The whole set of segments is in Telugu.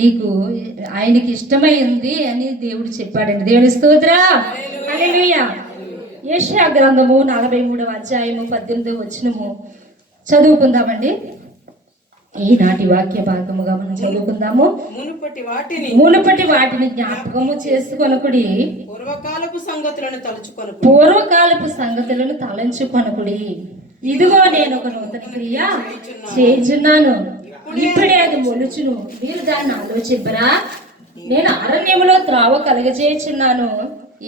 నీకు ఆయనకి ఇష్టమైంది అని దేవుడు చెప్పాడండి. దేవుని స్తోత్రం. హల్లెలూయా. యెషయా గ్రంథము 43వ అధ్యాయము 18వ వచనము చదువుకుందామండి. ఈనాటి వాక్య భాగముగా మనం చదువుకుందాము. మునుపటి వాటిని జ్ఞాపకము చేసుకొనకుడి, పూర్వకాలపు సంగతులను తలంచుకొనకుడి. ఇదిగో నేను ఒక నూతన క్రియ చేయుచున్నాను, ఇప్పుడే అది మొలుచును, మీరు దాన్ని ఆలోచింపరా? నేను అరణ్యములో త్రావ కలుగజేయుచున్నాను,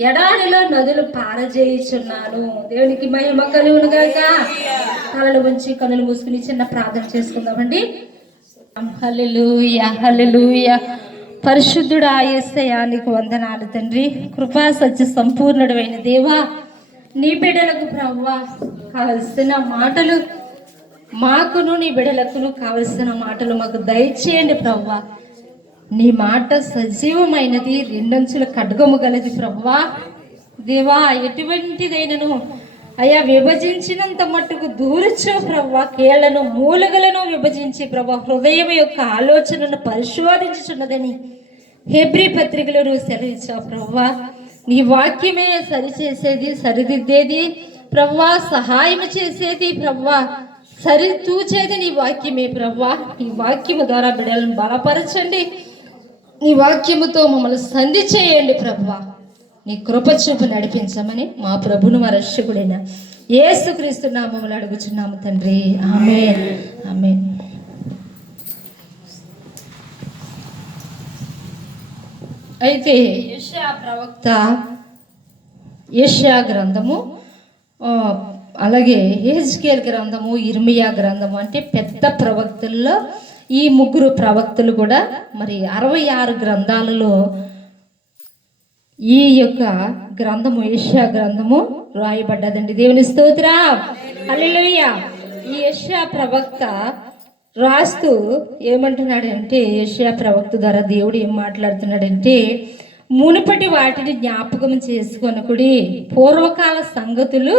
ఎడారిలో నదులు పారజేయుచున్నాను. దేవునికి మహిమ కలుగును గాక. తలలు వంచి కనులు మూసుకుని చిన్న ప్రార్థన చేసుకుందామండి. హల్లెలూయా, హల్లెలూయా. పరిశుద్ధుడా యేసయ్యా, నీకు వందనాలు తండ్రి. కృపా సత్య సంపూర్ణుడైన దేవా, నీ బిడ్డలకు ప్రభువా కావలసిన మాటలు మాకును, నీ బిడ్డలకును కావలసిన మాటలు మాకు దయచేయండి ప్రభువా. నీ మాట సజీవమైనది, రెండంచుల ఖడ్గము గలది ప్రభువా. దేవా, ఎటువంటిదైనను అయ్యా విభజించినంత మట్టుకు దూరచ్చు ప్రభువా. కీళ్లను మూలుగలను విభజించి ప్రభువా హృదయం యొక్క ఆలోచనను పరిశోధించుచున్నదని హెబ్రీ పత్రికలో సెలవిచ్చావు ప్రభువా. నీ వాక్యమే సరిచేసేది, సరిదిద్దేది ప్రభువా, సహాయం చేసేది ప్రభువా, సరితూచేది నీ వాక్యమే ప్రభువా. నీ వాక్యము ద్వారా బిడ్డలను బలపరచండి, నీ వాక్యముతో మమ్మల్ని సంధి చేయండి ప్రభువా. నీ కృప చూపు నడిపించమని మా ప్రభును మా రక్షకుడైన యేసుక్రీస్తు నామములో అడుగుచున్నాము తండ్రి. ఆమేన్, ఆమేన్. అయితే యెషయా ప్రవక్త, యెషయా గ్రంథము, అలాగే యెహెజ్కేలు గ్రంథము, ఇర్మియా గ్రంథము అంటే పెద్ద ప్రవక్తల్లో ఈ ముగ్గురు ప్రవక్తలు కూడా మరి 66 గ్రంథాలలో ఈ యొక్క గ్రంథము యెషయా గ్రంథము రాయబడ్డదండి. దేవుని స్తోత్రం. హల్లెలూయా. ఈ యెషయా ప్రవక్త రాస్తూ ఏమంటున్నాడంటే, యెషయా ప్రవక్త ద్వారా దేవుడు ఏం మాట్లాడుతున్నాడంటే, మునుపటి వాటిని జ్ఞాపకం చేసుకొనకుడి, పూర్వకాల సంగతులు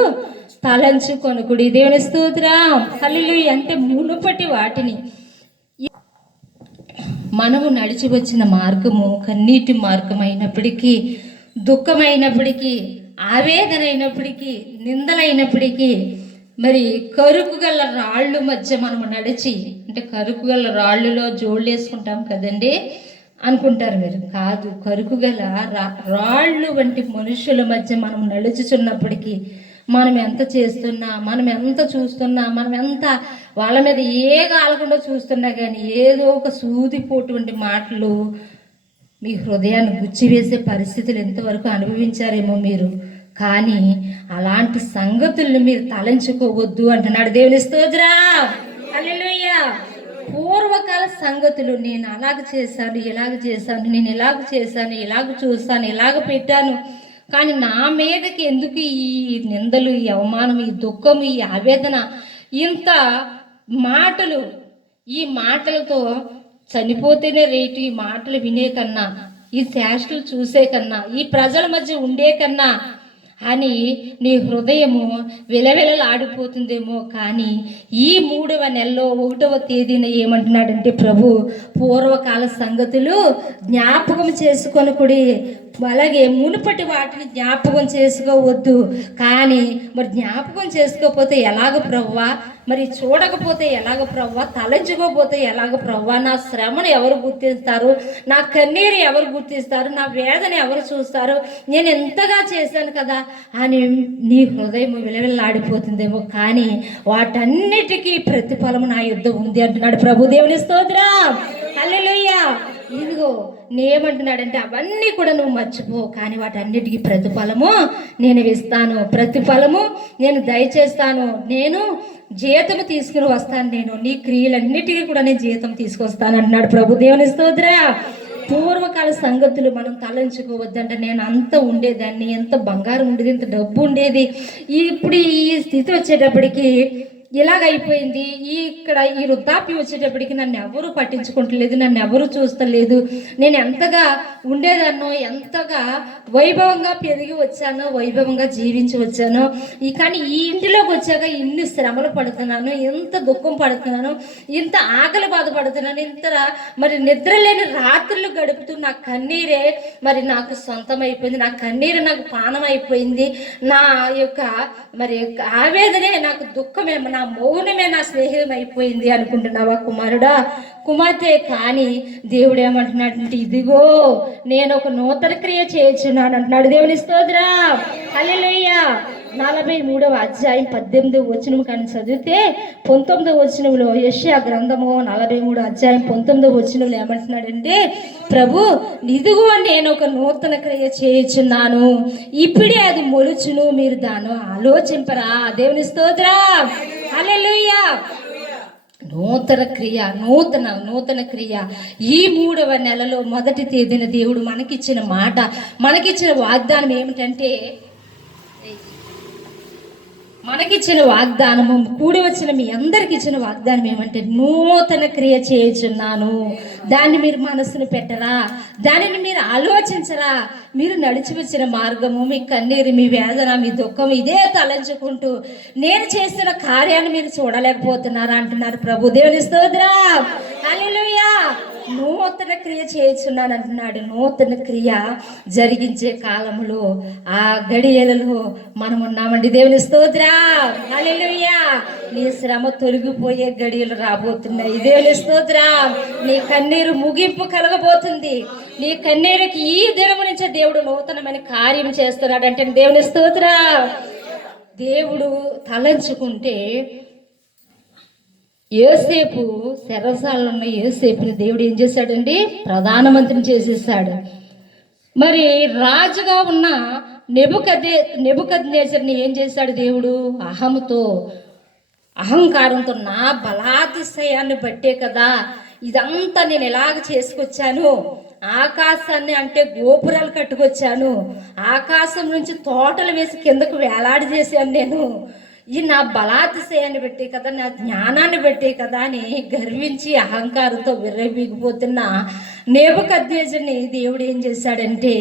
తలంచుకొనకుడి. దేవుని స్తోత్రం. హల్లెలూయా. అంటే మునుపటి వాటిని, మనము నడిచి వచ్చిన మార్గము కన్నీటి మార్గం అయినప్పటికీ, దుఃఖమైనప్పటికీ, ఆవేదన అయినప్పటికీ, నిందలైనప్పటికీ, మరి కరుకు గల రాళ్ళు మధ్య మనము నడిచి, అంటే కరుకు గల రాళ్ళులో జోళ్ళు వేసుకుంటాం కదండి అనుకుంటారు మీరు. కాదు, కరుకు గల రాళ్ళు వంటి మనుషుల మధ్య మనం నడుచుచున్నప్పటికీ, మనం ఎంత చేస్తున్నా, మనం ఎంత చూస్తున్నా, మనం ఎంత వాళ్ళ మీద ఏ కాలకుండా చూస్తున్నా కానీ ఏదో ఒక సూదిపోటు వంటి మాటలు మీ హృదయాన్ని గుచ్చివేసే పరిస్థితులు ఎంతవరకు అనుభవించారేమో మీరు. కానీ అలాంటి సంగతుల్ని మీరు తలంచుకోవద్దు అంటున్నాడు. దేవుని స్తోత్రం. హల్లెలూయా. పూర్వకాల సంగతులు, నేను అలాగ చేశాను, ఇలాగ చేశాను, నేను ఇలాగ చేశాను, ఇలాగ చూస్తాను, ఇలాగ పెట్టాను, కానీ నా మీదకి ఎందుకు ఈ నిందలు, ఈ అవమానం, ఈ దుఃఖం, ఈ ఆవేదన, ఇంత మాటలు, ఈ మాటలతో చనిపోతేనే రేటు, ఈ మాటలు వినే కన్నా, ఈ శాస్త్రులు చూసే కన్నా, ఈ ప్రజల మధ్య ఉండే కన్నా అని నీ హృదయము విలవిలలాడిపోతుందేమో. కానీ ఈ 3వ నెలలో 1వ తేదీన ఏమంటున్నాడంటే ప్రభు, పూర్వకాల సంగతులు జ్ఞాపకం చేసుకొనకుడి, అలాగే మునుపటి వాటిని జ్ఞాపకం చేసుకోవద్దు. కానీ మరి జ్ఞాపకం చేసుకోకపోతే ఎలాగ ప్రవ్వా, మరి చూడకపోతే ఎలాగ ప్రవ్వా, తలంచుకోకపోతే ఎలాగ ప్రవ్వా, నా శ్రమను ఎవరు గుర్తిస్తారు, నా కన్నీరు ఎవరు గుర్తిస్తారు, నా వేదన ఎవరు చూస్తారు, నేను ఎంతగా చేశాను కదా అని నీ హృదయం విలవిల్లాడిపోతుందేమో. కానీ వాటన్నిటికీ ప్రతిఫలము నా యుద్ధం ఉంది అంటున్నాడు ప్రభు. దేవుని స్తోత్రం. హల్లెలూయా. ఇదిగో నేమంటున్నాడంటే, అవన్నీ కూడా నువ్వు మర్చిపో, కానీ వాటన్నిటికీ ప్రతిఫలము నేను ఇస్తాను, ప్రతిఫలము నేను దయచేస్తాను, నేను జీతము తీసుకుని వస్తాను, నేను నీ క్రియలన్నిటికీ కూడా నేను జీతం తీసుకొస్తాను అంటున్నాడు ప్రభు. దేవుని స్తోత్రం. పూర్వకాల సంగతులు మనం తలంచుకోవద్దంటే, నేను అంత ఉండేదాన్ని, ఎంత బంగారం ఉండేది, ఎంత డబ్బు ఉండేది, ఇప్పుడు ఈ స్థితి వచ్చేటప్పటికి ఇలాగైపోయింది, ఇక్కడ ఈ వృద్ధాప్యం వచ్చేటప్పటికి నన్ను ఎవరు పట్టించుకుంటలేదు, నన్ను ఎవరు చూస్తలేదు, నేను ఎంతగా ఉండేదాన్నో, ఎంతగా వైభవంగా పెరిగి వచ్చానో, వైభవంగా జీవించి వచ్చానో. కానీ ఈ ఇంటిలోకి వచ్చాక ఇన్ని శ్రమలు పడుతున్నాను, ఎంత దుఃఖం పడుతున్నాను, ఇంత ఆకలి బాధపడుతున్నాను, ఇంత మరి నిద్ర లేని రాత్రులు గడుపుతూ నా కన్నీరే మరి నాకు సొంతం అయిపోయింది, నా కన్నీరు నాకు పానం అయిపోయింది, నా యొక్క మరి ఆవేదనే నాకు దుఃఖమే, నా మౌనమే నా స్నేహం అయిపోయింది అనుకుంటున్నావా కుమారుడా, కుమార్తె? కానీ దేవుడు ఏమంటున్నాడంటే, ఇదిగో నేను ఒక నూతన క్రియ చేయించున్నాను అంటున్నాడు. దేవుని స్తోత్రం, హల్లెలూయా. 43వ అధ్యాయం 18వ వచనం కానీ చదివితే 19వ వచనంలో, యెషయా గ్రంథము 43వ అధ్యాయం 19వ వచనంలో ఏమంటున్నాడంటే, ప్రభు ఇదిగో నేను ఒక నూతన క్రియ చేయించున్నాను, ఇప్పుడే అది మొలుచును, మీరు దాన్ని ఆలోచింపరా. దేవుని స్తోత్రం, హల్లెలూయా. నూతన క్రియ, నూతన క్రియ. ఈ 3వ నెలలో మొదటి తేదీన దేవుడు మనకిచ్చిన మాట, మనకిచ్చిన వాగ్దానం ఏమిటంటే, మనకిచ్చిన వాగ్దానము, కూడి వచ్చిన మీ అందరికి ఇచ్చిన వాగ్దానం ఏమంటే, నూతన క్రియ చేయుచున్నాను. దాన్ని మీరు మనసును పెట్టరా, దానిని మీరు ఆలోచించరా. మీరు నడిచి వచ్చిన మార్గము, మీ కన్నీరు, మీ వేదన, మీ దుఃఖం ఇదే తలంచుకుంటూ నేను చేసిన కార్యాన్ని మీరు చూడలేకపోతున్నారా అంటున్నారు ప్రభు. దేవుని స్తోత్రం, హల్లెలూయా. నూతన క్రియ చేయుచున్నాను అంటున్నాడు. నూతన క్రియ జరిగించే కాలంలో, ఆ గడియలలో మనం ఉన్నామండి. దేవుని స్తోత్రం, హల్లెలూయా. నీ శ్రమ తొలగిపోయే గడియలు రాబోతున్నాయి. దేవుని స్తోత్రం. నీ కన్నీరు ముగింపు కలగబోతుంది. నీ కన్నీరుకి ఈ దినము నుంచి దేవుడు నూతనమైన కార్యం చేస్తున్నాడు అంటే, దేవుని స్తోత్రం. దేవుడు తలంచుకుంటే, యోసేపు చెరసాలలో ఉన్న యోసేపుని దేవుడు ఏం చేశాడండి? ప్రధానమంత్రిని చేసేసాడు. మరి రాజుగా ఉన్న నెబుకద్నెజరుని ఏం చేశాడు దేవుడు? అహంకారంతో, నా బలాతిశయాన్ని బట్టే కదా ఇదంతా నేను ఎలాగ చేసుకొచ్చాను, ఆకాశాన్ని అంటే గోపురాలు కట్టుకొచ్చాను, ఆకాశం నుంచి తోటలు వేసి కిందకు వేలాడి చేశాను నేను, ఈ నా బలాతిశయాన్ని బట్టి కదా, నా జ్ఞానాన్ని బట్టి కదా అని గర్వించి అహంకారంతో విర్రవీగిపోతున్న నెబుకద్నెజరుని దేవుడు ఏం చేశాడంటే,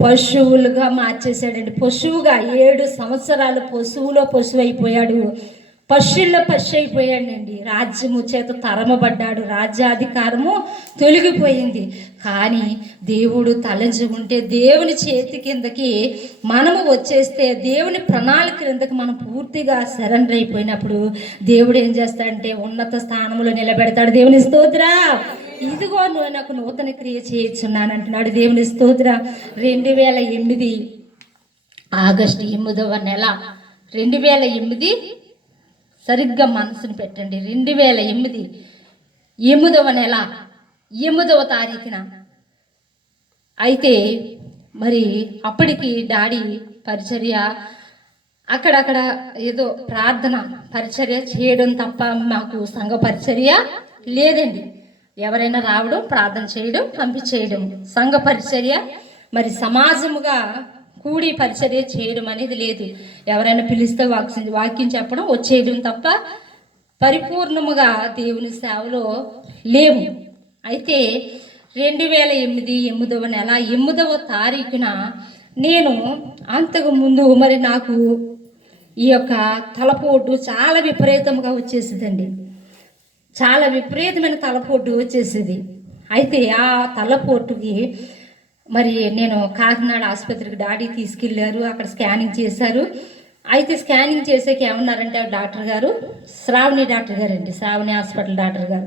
పశువులుగా మార్చేశాడండి. పశువుగా 7 సంవత్సరాలు పశువు అయిపోయాడు, పశువుల్లో పశు అయిపోయాడండి. రాజ్యము చేత తరమబడ్డాడు, రాజ్యాధికారము తొలగిపోయింది. కానీ దేవుడు తలంచుకుంటే, దేవుని చేతి కిందకి మనము వచ్చేస్తే, దేవుని ప్రణాళిక కిందకి మనం పూర్తిగా సరెండర్ అయిపోయినప్పుడు దేవుడు ఏం చేస్తాడంటే ఉన్నత స్థానంలో నిలబెడతాడు. దేవుని స్తోత్రం. ఇదిగో నువ్వు నాకు నూతన క్రియ చేయించున్నాను అంటున్నాడు. దేవుని స్తోత్రం. 2008 ఆగస్టు 8వ నెల, 2008 సరిగ్గా మనసుని పెట్టండి. 2008 8వ నెల 8వ తారీఖున. అయితే మరి అప్పటికి డాడీ పరిచర్య అక్కడక్కడ ఏదో ప్రార్థన పరిచర్య చేయడం తప్ప మాకు సంఘ పరిచర్య లేదండి. ఎవరైనా రావడం, ప్రార్థన చేయడం, పంపించేయడం. సంఘ పరిచర్య మరి సమాజముగా కూడి పరిచర్య చేయడం అనేది లేదు. ఎవరైనా పిలిస్తే వాక్యం చెప్పడం, వచ్చేయడం తప్ప పరిపూర్ణముగా దేవుని సేవలో లేవు. అయితే 2008 8వ నెల 8వ తారీఖున నేను అంతకు ముందు మరి నాకు ఈ యొక్క తలపోటు చాలా విపరీతంగా వచ్చేసిందండి. చాలా విపరీతమైన తలపోటు వచ్చేసేది. అయితే ఆ తలపోటుకి మరి నేను కాకినాడ ఆసుపత్రికి డాడీ తీసుకెళ్ళారు. అక్కడ స్కానింగ్ చేశారు. అయితే స్కానింగ్ చేసాక ఏమన్నారంటే డాక్టర్ గారు, శ్రావణి డాక్టర్ గారు అండి, శ్రావణి హాస్పిటల్ డాక్టర్ గారు,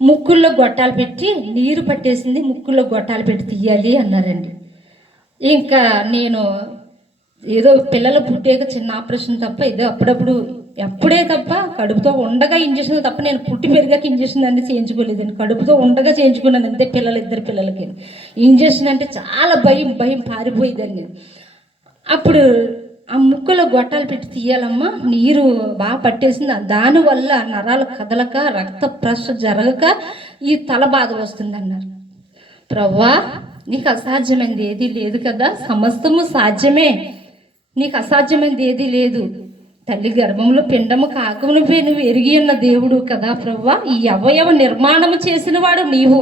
ముక్కుల్లో గొట్టాలు పెట్టి నీరు పట్టేసింది, ముక్కుల్లో గొట్టాలు పెట్టి తీయాలి అన్నారండి. ఇంకా నేను ఏదో పిల్లలు పుట్టాక చిన్న ఆపరేషన్ తప్ప ఏదో అప్పుడప్పుడు ఎప్పుడే తప్ప కడుపుతో ఉండగా ఇంజక్షన్ తప్ప నేను పుట్టి పెరిగాక ఇంజక్షన్ అన్ని చేయించుకోలేదండి. కడుపుతో ఉండగా చేయించుకున్నాను అంతే. 2 పిల్లలకి ఇంజక్షన్ అంటే చాలా భయం పారిపోయేదండి. అప్పుడు ఆ ముక్కులో గొట్టాలు పెట్టి తీయాలమ్మా, నీరు బాగా పట్టేసింది, దానివల్ల నరాలు కదలక రక్త ప్రసరణ జరగక ఈ తల బాధ వస్తుందన్నారు. ప్రవ్వా, నీకు అసాధ్యమైనది ఏదీ లేదు కదా, సమస్తము సాధ్యమే, నీకు అసాధ్యమైనది ఏదీ లేదు. తల్లి గర్భంలో పిండము కాకమునిపై నువ్వు ఎరిగి ఉన్న దేవుడు కదా ప్రవ్వా, ఈ అవయవ నిర్మాణము చేసిన వాడు నీవు.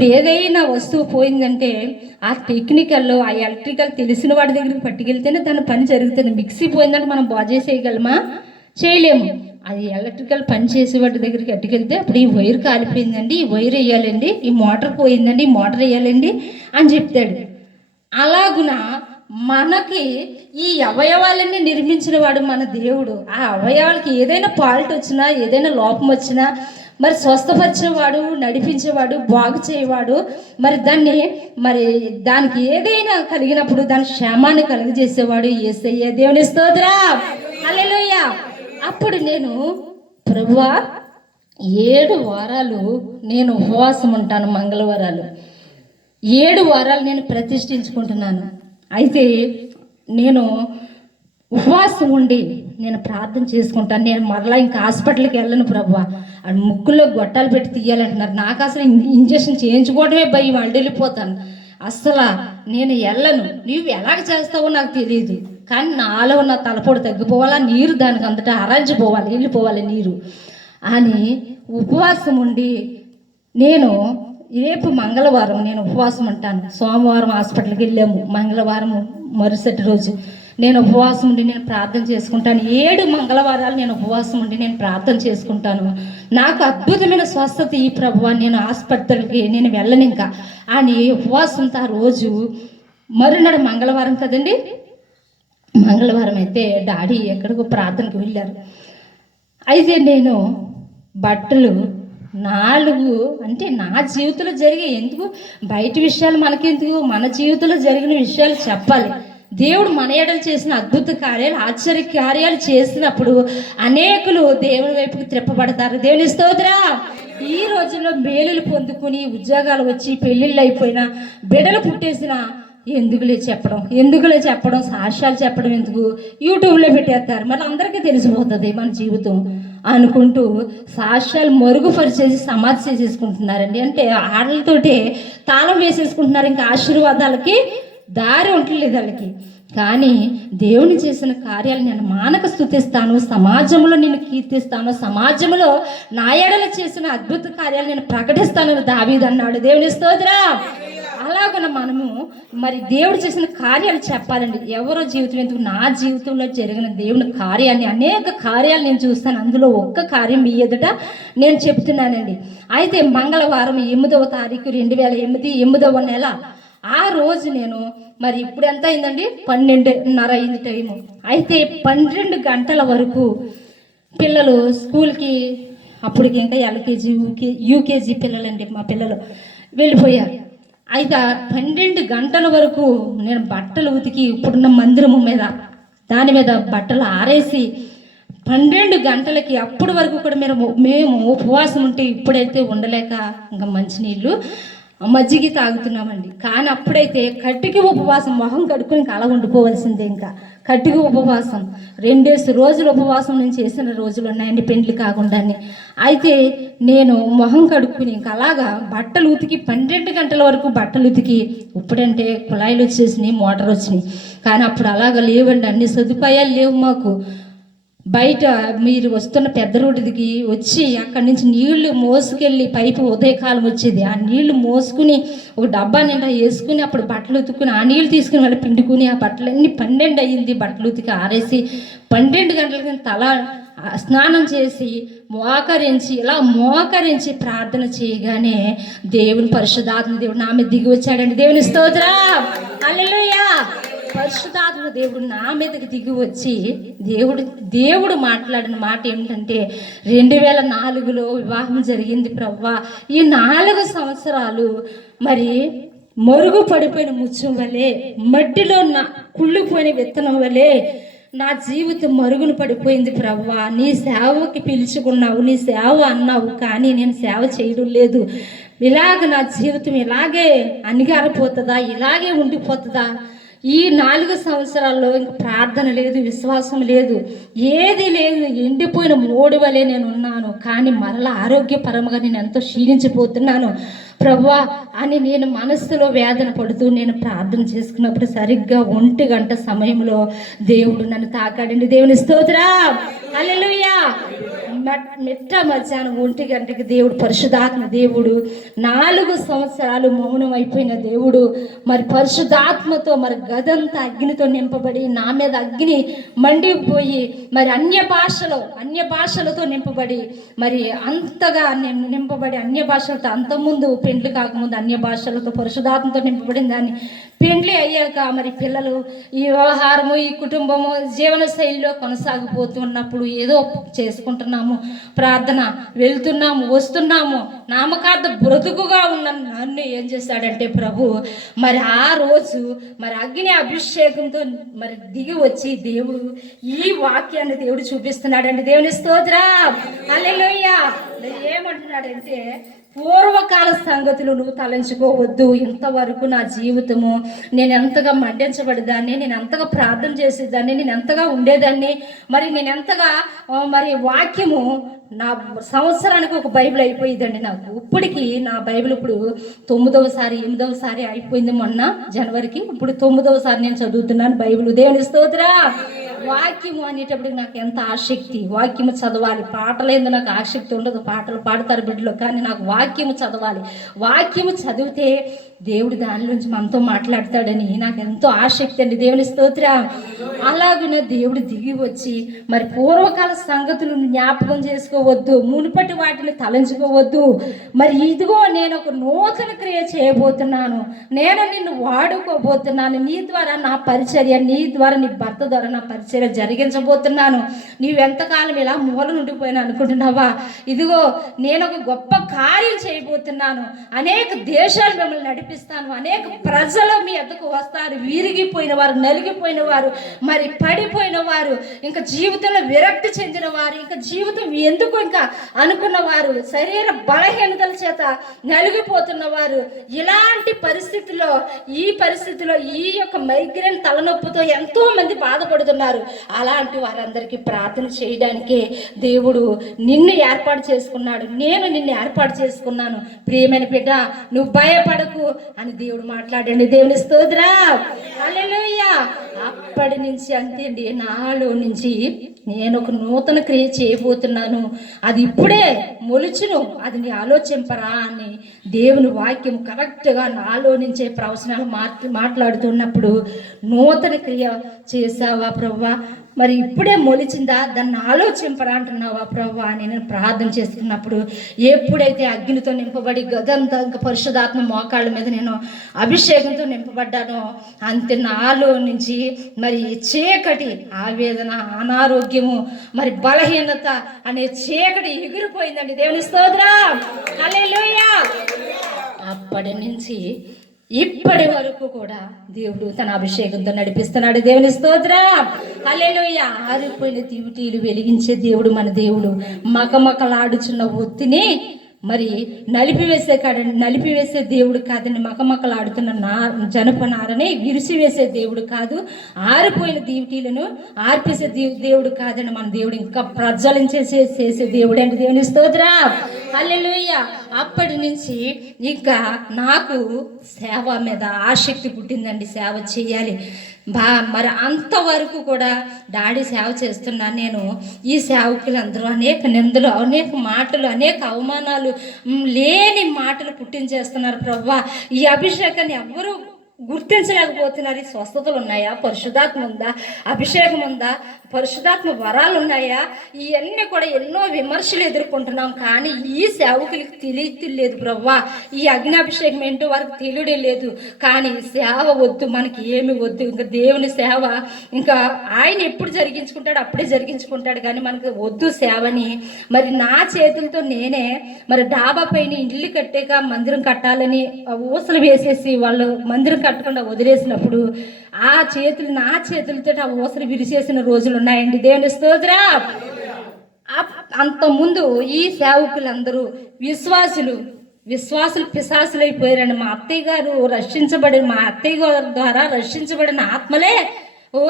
ఇప్పుడు ఏదైనా వస్తువు పోయిందంటే ఆ టెక్నికల్లో ఆ ఎలక్ట్రికల్ తెలిసిన వాడి దగ్గరికి పట్టుకెళ్తేనే దాని పని జరుగుతుంది. మిక్సీ పోయిందంటే మనం బాగు చేసేయగలమా? చేయలేము. అది ఎలక్ట్రికల్ పని చేసేవాడి దగ్గరికి పట్టుకెళ్తే అప్పుడు ఈ వైర్ కాలిపోయిందండి, ఈ వైర్ వేయాలండి, ఈ మోటార్ పోయిందండి, ఈ మోటార్ వేయాలండి అని చెప్తాడు. అలాగున మనకి ఈ అవయవాలన్నీ నిర్మించిన వాడు మన దేవుడు. ఆ అవయవాలకి ఏదైనా ఫాల్ట్ వచ్చినా, ఏదైనా లోపం వచ్చినా మరి స్వస్థపరిచేవాడు, నడిపించేవాడు, బాగు చేయవాడు. మరి దానికి ఏదైనా కలిగినప్పుడు దాని క్షేమాన్ని కలుగజేసేవాడు యేసయ్య. దేవుని స్తోత్రం, హల్లెలూయా. అప్పుడు నేను ప్రభువా 7 వారాలు నేను ఉపవాసం ఉంటాను. మంగళవారాలు 7 వారాలు నేను ప్రతిష్ఠించుకుంటున్నాను. అయితే నేను ఉపవాసం ఉండి నేను ప్రార్థన చేసుకుంటాను. నేను మరలా ఇంకా హాస్పిటల్కి వెళ్ళను ప్రభువా. అది ముక్కుల్లో గొట్టాలు పెట్టి తీయాలంటున్నారు. నాకు అసలు ఇంజక్షన్ చేయించుకోవడమే భయం, వాళ్ళు వెళ్ళిపోతాను. అస్సలు నేను వెళ్ళను. నువ్వు ఎలాగ చేస్తావో నాకు తెలియదు, కానీ నాలో నా తలపోటు తగ్గిపోవాలా, నీరు దానికి అంతటా అరంచిపోవాలి, వెళ్ళిపోవాలి నీరు అని ఉపవాసం ఉండి నేను రేపు మంగళవారం నేను ఉపవాసం ఉంటాను. సోమవారం హాస్పిటల్కి వెళ్ళాము, మంగళవారం మరుసటి రోజు నేను ఉపవాసం ఉండి నేను ప్రార్థన చేసుకుంటాను. 7 మంగళవారాలు నేను ఉపవాసం ఉండి నేను ప్రార్థన చేసుకుంటాను. నాకు అద్భుతమైన స్వస్థత ఈ ప్రభువా, నేను హాస్పిటల్కి నేను వెళ్ళను ఇంకా అని ఉపవాసంతో ఆ రోజు మరునాడు మంగళవారం కదండి, మంగళవారం అయితే డాడీ ఎక్కడికో ప్రార్థనకు వెళ్ళారు. అయితే నేను బట్టలు 4 అంటే నా జీవితంలో జరిగే, ఎందుకు బయట విషయాలు మనకెందుకు, మన జీవితంలో జరిగిన విషయాలు చెప్పాలి. దేవుడు మన ఎడలు చేసిన అద్భుత కార్యాలు, ఆశ్చర్య కార్యాలు చేసినప్పుడు అనేకులు దేవుని వైపుకి త్రిప్పబడతారు. దేవుని స్తోత్రం. ఈ రోజుల్లో మేలులు పొందుకుని ఉద్యోగాలు వచ్చి పెళ్ళిళ్ళు అయిపోయినా, బిడ్డలు పుట్టేసిన ఎందుకులే చెప్పడం, సాక్ష్యాలు చెప్పడం ఎందుకు, యూట్యూబ్లో పెట్టేస్తారు, మరి అందరికీ తెలిసిపోతుంది మన జీవితం అనుకుంటూ సాక్ష్యాలు మరుగుపరిచేసి సమాధి చేసేసుకుంటున్నారండి. అంటే ఆటలతోటే తాళం వేసేసుకుంటున్నారు. ఇంకా ఆశీర్వాదాలకి దారి ఉండలేదు వాళ్ళకి. కానీ దేవుని చేసిన కార్యాలు నేను మానక స్తుతిస్తాను, సమాజంలో నేను కీర్తిస్తాను, సమాజంలో నా ఎడల చేసిన అద్భుత కార్యాలు నేను ప్రకటిస్తాను దావీదు అన్నాడు. దేవుని స్తోత్రం. అలాగన మనము మరి దేవుడు చేసిన కార్యాలు చెప్పాలండి. ఎవరో జీవితం ఎందుకు, నా జీవితంలో జరిగిన దేవుని కార్యాన్ని, అనేక కార్యాలు నేను చూస్తాను. అందులో ఒక్క కార్యం మీ ఎదుట నేను చెప్తున్నానండి. అయితే మంగళవారం 8వ తారీఖు 2008 8వ నెల ఆ రోజు నేను మరి ఇప్పుడు ఎంత అయిందండి, 12:30 అయింది టైము. అయితే 12 గంటల వరకు పిల్లలు స్కూల్కి, అప్పటికి ఇంకా ఎల్కేజీ యూకేజీ పిల్లలండి మా పిల్లలు వెళ్ళిపోయారు. అయితే 12 గంటల వరకు నేను బట్టలు ఉతికి ఇప్పుడున్న మందిరము మీద దాని మీద బట్టలు ఆరేసి 12 గంటలకి అప్పటి వరకు కూడా మేము ఉపవాసం ఉంటే ఇప్పుడైతే ఉండలేక ఇంకా మంచినీళ్ళు మజ్జిగ తాగుతున్నామండి. కానీ అప్పుడైతే కట్టికి ఉపవాసం, మొహం కడుక్కుని ఇంకా అలా ఉండిపోవలసిందే. ఇంకా కట్టికి ఉపవాసం 2 రోజులు ఉపవాసం నేను చేసిన రోజులు ఉన్నాయండి, పెండ్లి కాకుండానే. అయితే నేను మొహం కడుక్కుని ఇంకా అలాగా బట్టలు ఉతికి 12 గంటల వరకు బట్టలు ఉతికి, ఇప్పుడంటే కుళాయిలు వచ్చేసినాయి, మోటార్ వచ్చినాయి, కానీ అప్పుడు అలాగ లేవండి, అన్ని సదుపాయాలు లేవు మాకు. బయట మీరు వస్తున్న పెద్ద రోడ్డుకి వచ్చి అక్కడి నుంచి నీళ్లు మోసుకెళ్ళి, పైపు ఉదయకాలం వచ్చేది, ఆ నీళ్లు మోసుకుని ఒక డబ్బా నిండా వేసుకుని అప్పుడు బట్టలు ఉతుక్కుని ఆ నీళ్ళు తీసుకుని వాళ్ళు పిండుకుని ఆ బట్టలన్నీ 12 అయ్యింది. బట్టలు ఉతికి ఆరేసి 12 గంటలకి తల స్నానం చేసి మోకరించి ప్రార్థన చేయగానే దేవుని పరిశుద్ధాత్మ దేవుడు నా మీద దిగి వచ్చాడండి. దేవుని స్తోత్రం, హల్లెలూయా. పరిశుద్ధాత్మ దేవుడు నా మీదకి దిగి వచ్చి దేవుడు మాట్లాడిన మాట ఏమిటంటే, 2004లో వివాహం జరిగింది ప్రవ్వా. ఈ 4 సంవత్సరాలు మరి మరుగు పడిపోయిన ముత్యం వలె, మట్టిలో కుళ్ళిపోయిన విత్తనం వలె నా జీవితం మరుగున పడిపోయింది ప్రవ్వా. నీ సేవకి పిలుచుకున్నావు, నీ సేవ అన్నావు, కానీ నేను సేవ చేయడం లేదు. ఇలాగ నా జీవితం ఇలాగే అణిగారిపోతుందా, ఇలాగే ఉండిపోతుందా? ఈ 4 సంవత్సరాల్లో ఇంక ప్రార్థన లేదు, విశ్వాసం లేదు, ఏది లేదు, ఎండిపోయిన మోడు వలె నేను ఉన్నాను. కానీ మరలా ఆరోగ్యపరంగా నేను ఎంతో క్షీణించిపోతున్నాను ప్రభువా అని నేను మనస్సులో వేదన పడుతూ నేను ప్రార్థన చేసుకున్నప్పుడు సరిగ్గా 1 గంట సమయంలో దేవుడు నన్ను తాకాడండి. దేవుని స్తోత్రం, హల్లెలూయా. మిట్ట మధ్యాహ్నం 1 గంటకి దేవుడు, పరిశుద్ధాత్మ దేవుడు 4 సంవత్సరాలు మౌనం అయిపోయిన దేవుడు మరి పరిశుద్ధాత్మతో మరి గదంతా అగ్నితో నింపబడి, నా మీద అగ్ని మండిపోయి మరి అన్య భాషలతో నింపబడి, మరి అంతగా నింపబడి అన్య భాషలతో, అంతకుముందు పెండ్లి కాకముందు అన్య భాషలతో పరిశుద్ధాత్మతో నింపబడిన దాన్ని పెండ్లి అయ్యాక మరి పిల్లలు, ఈ వ్యవహారము, ఈ కుటుంబము, జీవన శైలిలో కొనసాగిపోతున్నప్పుడు ఏదో చేసుకుంటున్నాము, ప్రార్థన వెళ్తున్నాము, వస్తున్నాము, నామకార్థ బ్రతుకుగా ఉన్న నన్ను ఏం చేశాడంటే ప్రభు మరి ఆ రోజు మరి అగ్ని అభిషేకంతో మరి దిగి వచ్చి దేవుడు ఈ వాక్యాన్ని దేవుడు చూపిస్తున్నాడండి. దేవుని స్తోత్రం, హల్లెలూయా. ఏమంటున్నాడంటే, పూర్వకాల సంగతులు నువ్వు తలంచుకోవద్దు. ఇంతవరకు నా జీవితము నేను ఎంతగా మండించబడేదాన్ని, నేను ఎంతగా ప్రార్థన చేసేదాన్ని, నేను ఎంతగా ఉండేదాన్ని, మరి నేను ఎంతగా మరి వాక్యము నా సంవత్సరానికి ఒక బైబిల్ అయిపోయిందండి నాకు. ఇప్పటికి నా బైబిల్ ఇప్పుడు 9వసారి 8వసారి అయిపోయింది మొన్న జనవరికి. ఇప్పుడు 9వసారి నేను చదువుతున్నాను బైబిల్. దేవుని స్తోత్రం. వాక్యము అనేటప్పటికి నాకు ఎంత ఆసక్తి, వాక్యము చదవాలి. పాటలేందు నాకు ఆసక్తి ఉండదు, పాటలు పాడతారు బిడ్డలు, కానీ నాకు వాక్యము చదవాలి. వాక్యము చదివితే దేవుడు దాని నుంచి మనతో మాట్లాడతాడని నాకు ఎంతో ఆసక్తి అండి. దేవుని స్తోత్రం. అలాగనే దేవుడు దిగి వచ్చి మరి పూర్వకాల సంగతులను జ్ఞాపకం చేసుకోవద్దు, మునుపటి వాటిని తలంచుకోవద్దు. మరి ఇదిగో నేను ఒక నూతన క్రియ చేయబోతున్నాను, నేను నిన్ను వాడుకోబోతున్నాను, నీ ద్వారా నా పరిచర్య, నీ ద్వారా నీ భర్త ద్వారా నా పరిచర్య జరిగించబోతున్నాను. నీవెంతకాలం ఇలా మూల నుండిపోయినా అనుకుంటున్నావా? ఇదిగో నేను ఒక గొప్ప కార్యం చేయబోతున్నాను. అనేక దేశాలు మిమ్మల్ని నడిపిస్తాను, అనేక ప్రజలు మీ ఎద్దకు వస్తారు. విరిగిపోయిన వారు, నలిగిపోయిన వారు, మరి పడిపోయిన వారు, ఇంకా జీవితంలో విరక్తి చెందిన వారు, ఇంకా జీవితం ఎందుకు ఇంకా అనుకున్న వారు, శరీర బలహీనతల చేత నలిగిపోతున్న వారు, ఇలాంటి పరిస్థితుల్లో, ఈ యొక్క మైగ్రేన్ తలనొప్పితో ఎంతో మంది బాధపడుతున్నారు. అలాంటి వారందరికీ ప్రార్థన చేయడానికే దేవుడు నిన్ను ఏర్పాటు చేసుకున్నాడు, నేను నిన్ను ఏర్పాటు చేసుకున్నాను. ప్రియమైన బిడ్డ, నువ్వు భయపడకు అని దేవుడు మాట్లాడండి. దేవుని స్తోత్రం, హల్లెలూయా. అప్పటి నుంచి అంతే అండి, నాలో నుంచి నేను ఒక నూతన క్రియ చేయబోతున్నాను, అది ఇప్పుడే మొలుచును, అది నీ ఆలోచింపరా అని దేవుని వాక్యం కరెక్ట్గా నాలో నుంచే ప్రవచనాలు మాట్లాడుతున్నప్పుడు, నూతన క్రియ చేసావా ప్రవ్వా, మరి ఇప్పుడే మొలిచిందా, దాన్ని ఆలోచింపరా అంటున్నావా ప్రవ్వా అని నేను ప్రార్థన చేస్తున్నప్పుడు, ఎప్పుడైతే అగ్నితో నింపబడి గదంతా ఇంకా పరిశుద్ధాత్మ మోకాళ్ళ మీద నేను అభిషేకంతో నింపబడ్డానో, అంతే నాలో నుంచి మరి చీకటి, ఆవేదన, అనారోగ్యము, మరి బలహీనత అనే చీకటి ఎగిరిపోయిందండి. దేవుని స్తోత్రం, హల్లెలూయా. అప్పటి నుంచి ఇప్పటి వరకు కూడా దేవుడు తన అభిషేకంతో నడిపిస్తున్నాడు. దేవుని స్తోత్రం, హల్లెలూయా. ఆరిపోయిన దివిటీలు వెలిగించే దేవుడు మన దేవుడు. మకమకలాడుచున్న ఒత్తిని మరి నలిపివేసే దేవుడు కాదండి. మకమకలాడుతున్న జనపనారని విరిసివేసే దేవుడు కాదు. ఆరిపోయిన దీవిటీలను ఆర్పేసే దేవుడు కాదండి మన దేవుడు. ఇంకా ప్రజ్వలించేసే దేవుడు అండి. దేవుని స్తోత్రం, హల్లెలూయా. అప్పటి నుంచి ఇంకా నాకు సేవ మీద ఆసక్తి పుట్టిందండి. సేవ చేయాలి మరి అంతవరకు కూడా డాడీ సేవ చేస్తున్నాను నేను. ఈ సేవకులందరూ అనేక నిందలు, అనేక మాటలు, అనేక అవమానాలు, లేని మాటలు పుట్టించేస్తున్నారు ప్రవ్వా. ఈ అభిషేకాన్ని ఎవ్వరూ గుర్తించలేకపోతున్నారు. ఈ స్వస్థతలు ఉన్నాయా, పరిశుద్ధాత్మ ఉందా, అభిషేకం ఉందా, పరిశుద్ధాత్మ వరాలు ఉన్నాయా, ఇవన్నీ కూడా ఎన్నో విమర్శలు ఎదుర్కొంటున్నాం. కానీ ఈ సేవకులకి తెలియలేదు ప్రవ్వా, ఈ అగ్నాభిషేకం ఏంటో వారికి తెలియడే లేదు. కానీ సేవ వద్దు, మనకి ఏమి వద్దు, ఇంకా దేవుని సేవ ఇంకా ఆయన ఎప్పుడు జరిగించుకుంటాడు అప్పుడే జరిగించుకుంటాడు, కానీ మనకు వద్దు సేవని. మరి నా చేతులతో నేనే మరి డాబా పైన ఇల్లు కట్టాక మందిరం కట్టాలని ఊసలు వేసేసి వాళ్ళు మందిరం కట్టకుండా వదిలేసినప్పుడు నా చేతులతో ఆ ఊసలు విరిసేసిన రోజులు ఉన్నాయండి. దేవుని స్తోత్రం. అంతకుముందు ఈ సేవకులందరూ విశ్వాసులు పిశాసులు అయిపోయారండి. మా అత్తయ్య గారు మా అత్తయ్య గారి ద్వారా రక్షించబడిన ఆత్మలే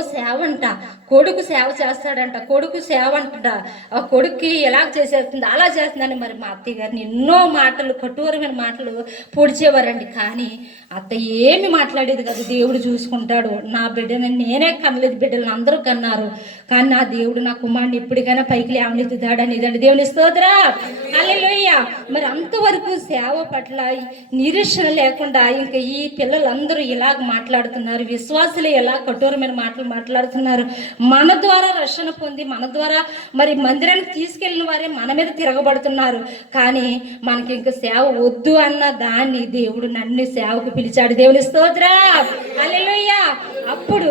సేవ అంట, కొడుకు సేవ చేస్తాడంట, కొడుకు సేవ అంట, ఆ కొడుక్కి ఎలా చేసేస్తుంది అలా చేస్తుందని మరి మా అత్తయ్య గారిని ఎన్నో మాటలు, కఠోరమైన మాటలు పొడిచేవారండి. కానీ అత్త ఏమి మాట్లాడేది కాదు. దేవుడు చూసుకుంటాడు, నా బిడ్డని నేనే కనలేదు, బిడ్డలను అందరూ కన్నారు. కానీ నా దేవుడు నా కుమారుని ఎప్పటికైనా పైకి లేవనెత్తుతాడని ఇదండి దేవుని స్తోత్రం. హల్లెలూయా. మరి అంతవరకు సేవ పట్ల నిరీక్షణ లేకుండా ఇంకా ఈ పిల్లలందరూ ఇలాగ మాట్లాడుతున్నారు, విశ్వాసులు ఎలా కఠోరమైన మాటలు మాట్లాడుతున్నారు. మన ద్వారా రక్షణ పొంది మన ద్వారా మరి మందిరానికి తీసుకెళ్ళిన వారే మన మీద తిరగబడుతున్నారు. కానీ మనకి ఇంకా సేవ వద్దు అన్న దాన్ని దేవుడు నన్ను సేవకు పిలిచాడు. దేవుని స్తోత్రం. హల్లెలూయా. అప్పుడు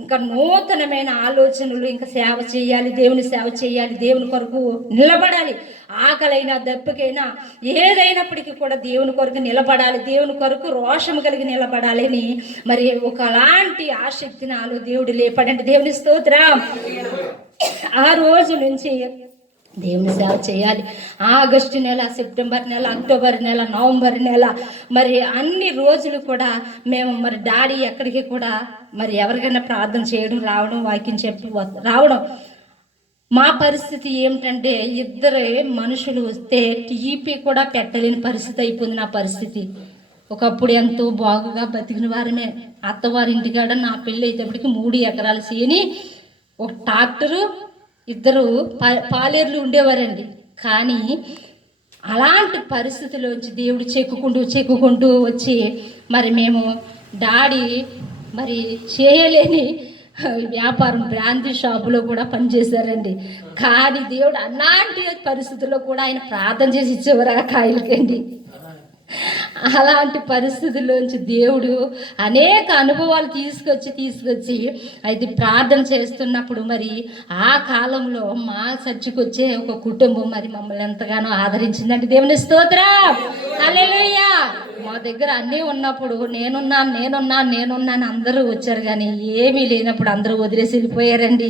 ఇంకా నూతనమైన ఆలోచనలు, ఇంకా సేవ చేయాలి, దేవుని సేవ చేయాలి, దేవుని కొరకు నిలబడాలి. ఆకలైనా దప్పికైనా ఏదైనప్పటికీ కూడా దేవుని కొరకు నిలబడాలి, దేవుని కొరకు రోషం కలిగి నిలబడాలి అని మరి ఒకలాంటి ఆసక్తి నాలో దేవుడు లేపాడంటే దేవుని స్తోత్రం. ఆ రోజు నుంచి దేవుని సేవ చేయాలి. ఆగస్టు నెల, సెప్టెంబర్ నెల, అక్టోబర్ నెల, నవంబర్ నెల మరి అన్ని రోజులు కూడా మేము మరి డాడీ ఎక్కడికి కూడా మరి ఎవరికైనా ప్రార్థన చేయడం, రావడం, వాక్యం చెప్పి రావడం. మా పరిస్థితి ఏమిటంటే ఇద్దరే మనుషులు వస్తే టీపీ కూడా పెట్టలేని పరిస్థితి అయిపోయింది నా పరిస్థితి. ఒకప్పుడు ఎంతో బాగుగా బతికిన వారమే. అత్తవారింటికాడ నా పెళ్ళి అయ్యేటప్పటికి 3 ఎకరాల చేని, ఒక ట్రాక్టరు, 2 పాలేర్లు ఉండేవారండి. కానీ అలాంటి పరిస్థితిలోంచి దేవుడు చెక్కుకుంటూ వచ్చి మరి మేము డాడీ మరి చేయలేని వ్యాపారం బ్రాంతి షాపులో కూడా పనిచేశారండి. కానీ దేవుడు అలాంటి పరిస్థితుల్లో కూడా ఆయన ప్రార్థన చేసి ఇచ్చేవారు ఆ కాయలకండి. అలాంటి పరిస్థితుల్లోంచి దేవుడు అనేక అనుభవాలు తీసుకొచ్చి అయితే ప్రార్థన చేస్తున్నప్పుడు మరి ఆ కాలంలో మా చర్చికి వచ్చే ఒక కుటుంబం మరి మమ్మల్ని ఎంతగానో ఆదరించిందంటే దేవుని స్తోత్రం. హల్లెలూయా. మా దగ్గర అన్నీ ఉన్నప్పుడు నేనున్నాను అందరూ వచ్చారు, కానీ ఏమీ లేనప్పుడు అందరూ వదిలేసి వెళ్ళిపోయారండి.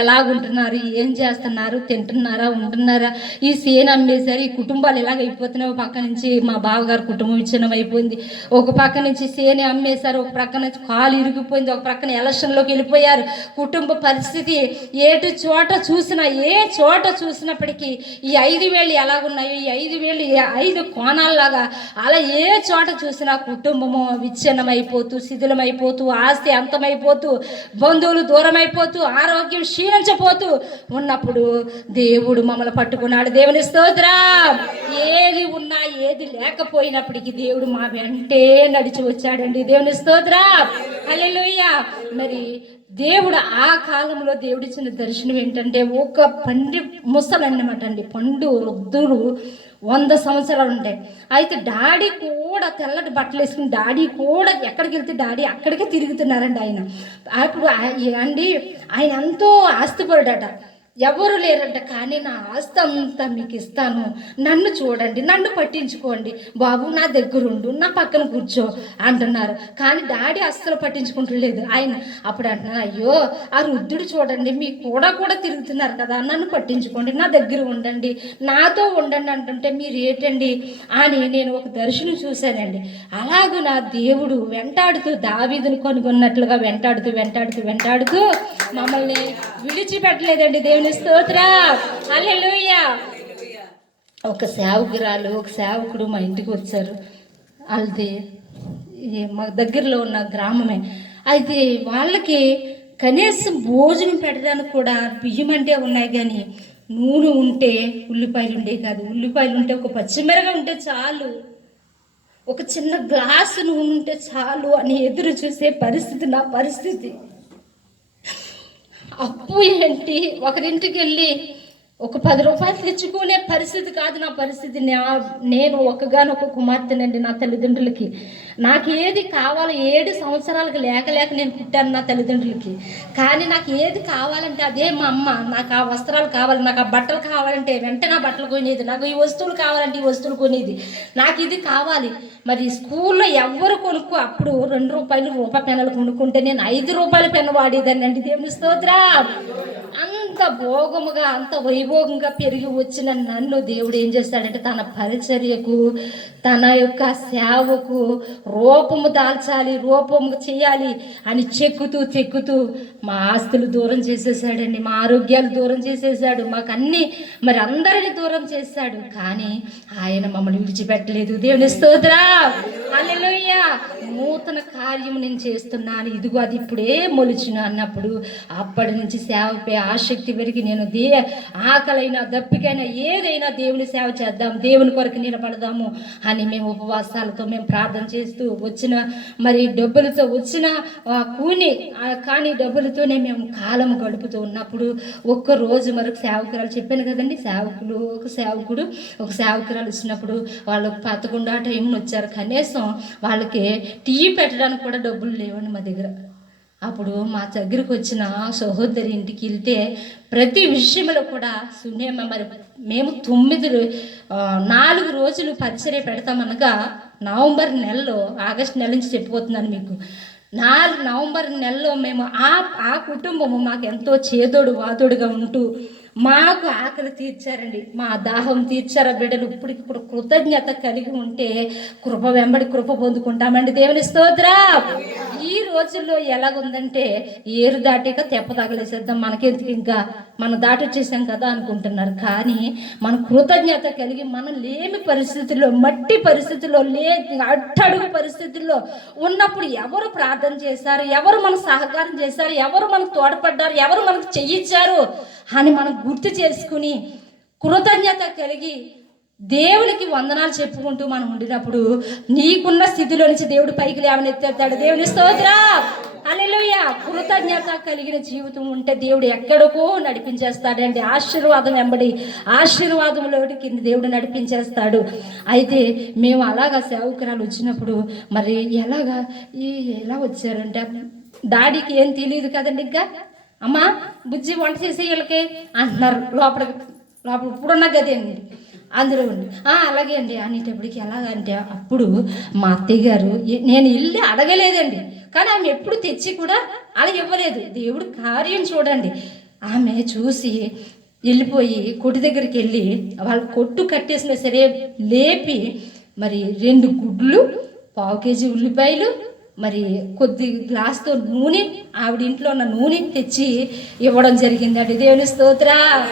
ఎలాగుంటున్నారు, ఏం చేస్తున్నారు, తింటున్నారా, ఉంటున్నారా, ఈ సేన అమ్మేశారు, ఈ కుటుంబాలు ఇలాగ అయిపోతున్నాయి. ఒక పక్క నుంచి మా బావగారు కుటుంబం విచ్ఛిన్నం అయిపోయింది, ఒక పక్క నుంచి సేన అమ్మేశారు, ఒక పక్క నుంచి కాలు ఇరిగిపోయింది, ఒక పక్కన ఎలక్షన్లోకి వెళ్ళిపోయారు. కుటుంబ పరిస్థితి ఏ చోట చూసినప్పటికీ ఈ 5,000 ఎలాగున్నాయో, ఈ 5,000 5 కోణాల్లాగా అలా ఏ చోట చూసినా కుటుంబము విచ్ఛిన్నమైపోతూ, శిథిలమైపోతూ, ఆస్తి అంతమైపోతూ, బంధువులు దూరమైపోతూ, ఆరోగ్యం క్షీణించిపోతూ ఉన్నప్పుడు దేవుడు మమ్మల్ని పట్టుకున్నాడు. దేవుని స్తోత్రం. ఏది ఉన్నా ఏది లేకపోయినప్పటికీ దేవుడు మా వెంటే నడిచి వచ్చాడండి. దేవుని స్తోత్రం. హల్లెలూయా. మరి దేవుడు ఆ కాలంలో దేవుడిచ్చిన దర్శనం ఏంటంటే ఒక ముసలు అన్నమాట అండి, పండు వృద్ధుడు 100 సంవత్సరాలు ఉంటాయి. అయితే డాడీ కూడా తెల్లటి బట్టలు వేసుకుని డాడీ కూడా ఎక్కడికి వెళ్తే డాడీ అక్కడికే తిరుగుతున్నారండి. ఆయన అప్పుడు అండి ఆయన ఎంతో ఆస్తిపరుడట, ఎవరు లేరంట. కానీ నా ఆస్తి అంతా మీకు ఇస్తాను, నన్ను చూడండి, నన్ను పట్టించుకోండి బాబు, నా దగ్గరుండు, నా పక్కన కూర్చో అంటున్నారు. కానీ డాడీ అస్సలు పట్టించుకుంటలేదు. ఆయన అప్పుడు అంటున్నారు, అయ్యో ఆ వృద్ధుడు చూడండి, మీ కూడా తిరుగుతున్నారు కదా, నన్ను పట్టించుకోండి, నా దగ్గర ఉండండి, నాతో ఉండండి అంటుంటే మీరు ఏంటండి అని నేను ఒక దర్శనం చూశానండి. అలాగూ నా దేవుడు వెంటాడుతూ దావీదును కనుగొన్నట్లుగా వెంటాడుతూ మమ్మల్ని విడిచిపెట్టలేదండి. దేవుని స్తోత్రం. హల్లెలూయా. ఒక సేవకుడు మా ఇంటికి వచ్చారు. వాళ్ళది మా దగ్గరలో ఉన్న గ్రామమే. అయితే వాళ్ళకి కనీసం భోజనం పెట్టడానికి కూడా బియ్యం అంటే ఉన్నాయి, కానీ నూనె ఉంటే ఉల్లిపాయలు ఉండే కాదు, ఉల్లిపాయలు ఉంటే ఒక పచ్చిమిరగా ఉంటే చాలు, ఒక చిన్న గ్లాసు నూనె ఉంటే చాలు అని ఎదురు చూసే పరిస్థితి నా పరిస్థితి. అప్పు ఏంటి, ఒకరింటికి వెళ్ళి ఒక 10 రూపాయలు తెచ్చుకునే పరిస్థితి కాదు నా పరిస్థితి. నేను ఒకగానొక కుమార్తెనండి నా తల్లిదండ్రులకి. నాకు ఏది కావాలో 7 సంవత్సరాలకు లేక నేను పుట్టాను నా తల్లిదండ్రులకి. కానీ నాకు ఏది కావాలంటే అదే మా అమ్మ. నాకు ఆ వస్త్రాలు కావాలి, నాకు ఆ బట్టలు కావాలంటే వెంటనే ఆ బట్టలు కొనేది, నాకు ఈ వస్తువులు కావాలంటే ఈ వస్తువులు కొనేది, నాకు ఇది కావాలి. మరి స్కూల్లో ఎవరు అప్పుడు 2 రూపాయలు రూపాయి పెన్నులు కొనుక్కుంటే నేను 5 రూపాయల పెన్ను వాడేదాన్ని అండి. దేవుని స్తోత్రం. అంత భోగముగా అంత వైభోగంగా పెరిగి వచ్చిన నన్ను దేవుడు ఏం చేస్తాడంటే తన పరిచర్యకు, తన యొక్క సేవకు రూపము దాల్చాలి, రూపము చేయాలి అని చెక్కుతూ మా ఆస్తులు దూరం చేసేసాడండి, మా ఆరోగ్యాలు దూరం చేసేసాడు, మాకు అన్ని మరి అందరిని దూరం చేశాడు. కానీ ఆయన మమ్మల్ని విడిచిపెట్టలేదు. దేవుని స్తోత్రం, హల్లెలూయా. నూతన కార్యం నేను చేస్తున్నాను, ఇదిగో అది ఇప్పుడే మొలిచిన అన్నప్పుడు అప్పటి నుంచి సేవపై ఆసక్తి పెరిగి నేను ఆకలైనా దప్పికైనా ఏదైనా దేవుని సేవ చేద్దాం, దేవుని కొరకు నిలబడదాము అని మేము ఉపవాసాలతో మేము ప్రార్థన చేస్తూ వచ్చిన మరి డబ్బులతో వచ్చిన కానీ డబ్బులతోనే మేము కాలం గడుపుతూ ఉన్నప్పుడు ఒక్కరోజు మరొక సేవకురాలు చెప్పాను కదండి, ఒక సేవకురాలు వచ్చినప్పుడు వాళ్ళు 11 ఆ టైంలో వచ్చారు. కనీసం వాళ్ళకి టీ పెట్టడానికి కూడా డబ్బులు లేవండి మా దగ్గర. అప్పుడు మా దగ్గరకు వచ్చిన సహోదరి ఇంటికి వెళ్తే ప్రతి విషయంలో కూడా మరి మేము 4 రోజులు పరిచర్య పెడతామనగా నవంబర్ నెలలో, ఆగస్టు నెల నుంచి చెప్పిపోతున్నాను మీకు, నవంబర్ నెలలో మేము ఆ కుటుంబము మాకు ఎంతో చేదోడు వాదోడుగా ఉంటూ మాకు ఆకలి తీర్చారండి, మా దాహం తీర్చారు. బిడ్డలు ఇప్పుడు కృతజ్ఞత కలిగి ఉంటే కృప వెంబడి కృప పొందుకుంటామండి. దేవుని స్తోత్రం. ఈ రోజుల్లో ఎలాగుందంటే ఏరు దాటిక తెప్ప తగలేసేద్దాం, మనకెందుకు ఇంకా మనం దాటి వచ్చేసాం కదా అనుకుంటున్నారు. కానీ మన కృతజ్ఞత కలిగి మనం లేని పరిస్థితుల్లో, మట్టి పరిస్థితుల్లో, అట్టడుగు పరిస్థితుల్లో ఉన్నప్పుడు ఎవరు ప్రార్థన చేశారు, ఎవరు మనకు సహకారం చేశారు, ఎవరు మనకు తోడ్పడ్డారు, ఎవరు మనకు చెయ్యిచ్చారు అని మనం గుర్తు చేసుకుని కృతజ్ఞత కలిగి దేవునికి వందనాలు చెప్పుకుంటూ మనం ఉండినప్పుడు నీకున్న స్థితిలో నుంచి దేవుడు పైకి లేవనెత్తాడు. దేవుని స్తోత్రం, హల్లెలూయా. కృతజ్ఞత కలిగిన జీవితం ఉంటే దేవుడు ఎక్కడికో నడిపించేస్తాడండి. ఆశీర్వాదం వెంబడి ఆశీర్వాదంలోకి దేవుడు నడిపించేస్తాడు. అయితే మేము అలాగా సేవకురాలు వచ్చినప్పుడు మరి ఎలా వచ్చారంటే డాడీకి ఏం తెలియదు కదండి, ఇంకా అమ్మా బుజ్జి వంట చేసే వీళ్ళకి అంటున్నారు లోపల ఇప్పుడున్న గది అండి, అందులో ఉండి అలాగే అండి అనేటప్పటికి ఎలాగంటే అప్పుడు మా అత్తయ్య గారు, నేను ఇల్లు అడగలేదండి, కానీ ఆమె ఎప్పుడు తెచ్చి కూడా అలా ఇవ్వలేదు. దేవుడు కార్యం చూడండి. ఆమె చూసి వెళ్ళిపోయి కొట్టు దగ్గరికి వెళ్ళి వాళ్ళు కొట్టు కట్టేసినా సరే లేపి మరి 2 గుడ్లు, 1/4 కేజీ ఉల్లిపాయలు, మరి కొద్ది గ్లాస్తో నూనె, ఆవిడ ఇంట్లో ఉన్న నూనె తెచ్చి ఇవ్వడం జరిగిందండి. దేవుని స్తోత్రం.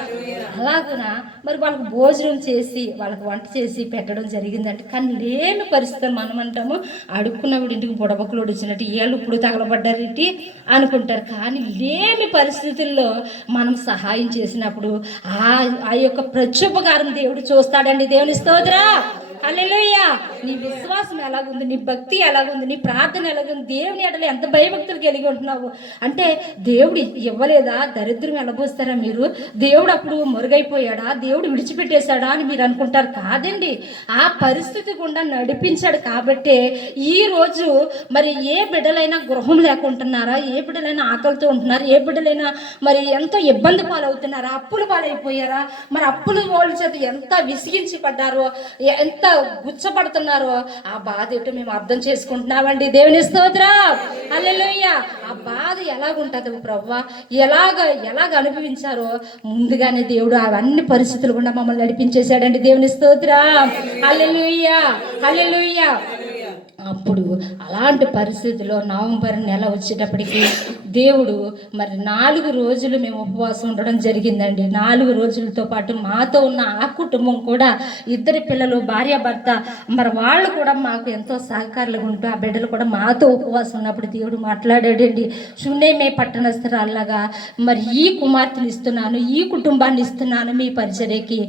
అలాగున మరి వాళ్ళకి భోజనం చేసి వాళ్ళకి వంట చేసి పెట్టడం జరిగిందంటే, కానీ లేని పరిస్థితులు మనం అంటాము అడుక్కున్నప్పుడు ఇంటికి బుడబకులోడు వచ్చినట్టు ఏళ్ళు ఇప్పుడు తగలబడ్డారేంటి అనుకుంటారు. కానీ లేని పరిస్థితుల్లో మనం సహాయం చేసినప్పుడు ఆ యొక్క ప్రత్యుపకారం దేవుడు చూస్తాడండి. దేవుని స్తోత్రం, హల్లెలూయా. నీ విశ్వాసం ఎలాగుంది, నీ భక్తి ఎలాగుంది, నీ ప్రార్థన ఎలాగుంది, దేవుని ఎడలో ఎంత భయభక్తులు కలిగి ఉంటున్నావు అంటే దేవుడు ఇవ్వలేదా, దరిద్రం ఎలబోస్తారా మీరు, దేవుడు అప్పుడు మరుగైపోయాడా, దేవుడు విడిచిపెట్టేశాడా అని మీరు అనుకుంటారు. కాదండి, ఆ పరిస్థితి గుండా నడిపించాడు కాబట్టే ఈరోజు మరి ఏ బిడ్డలైనా గృహం లేకుంటున్నారా, ఏ బిడ్డలైనా ఆకలితో ఉంటున్నారా, ఏ బిడ్డలైనా మరి ఎంతో ఇబ్బంది పాలవుతున్నారా, అప్పులు పాలైపోయారా, మరి అప్పులు వాళ్ళ చేత ఎంత విసిగించి పడ్డారో, ఎంత గుచ్చపడుతున్నారో ఆ బాధ ఏంటో మేము అర్థం చేసుకుంటున్నామండి. దేవుని స్తోత్రం, హల్లెలూయా. ఆ బాధ ఎలాగుంటుందో ప్రభువా, ఎలాగ అనుభవించారో ముందుగానే దేవుడు అవన్నీ పరిస్థితులు కూడా మమ్మల్ని నడిపించేశాడండి. దేవుని స్తోత్రం, హల్లెలూయా, హల్లెలూయా. అప్పుడు అలాంటి పరిస్థితుల్లో నవంబర్ నెల వచ్చేటప్పటికి దేవుడు మరి 4 రోజులు మేము ఉపవాసం ఉండడం జరిగిందండి. 4 రోజులతో పాటు మాతో ఉన్న ఆ కుటుంబం కూడా 2 పిల్లలు, భార్య భర్త, మరి వాళ్ళు కూడా మాకు ఎంతో సహకారులుగా ఉంటూ ఆ బిడ్డలు కూడా మాతో ఉపవాసం ఉన్నప్పుడు దేవుడు మాట్లాడాడండి. శూన్యమే పట్టణస్థరాల్లాగా మరి ఈ కుమార్తెను ఇస్తున్నాను, ఈ కుటుంబాన్ని ఇస్తున్నాను మీ పరిచర్యకి.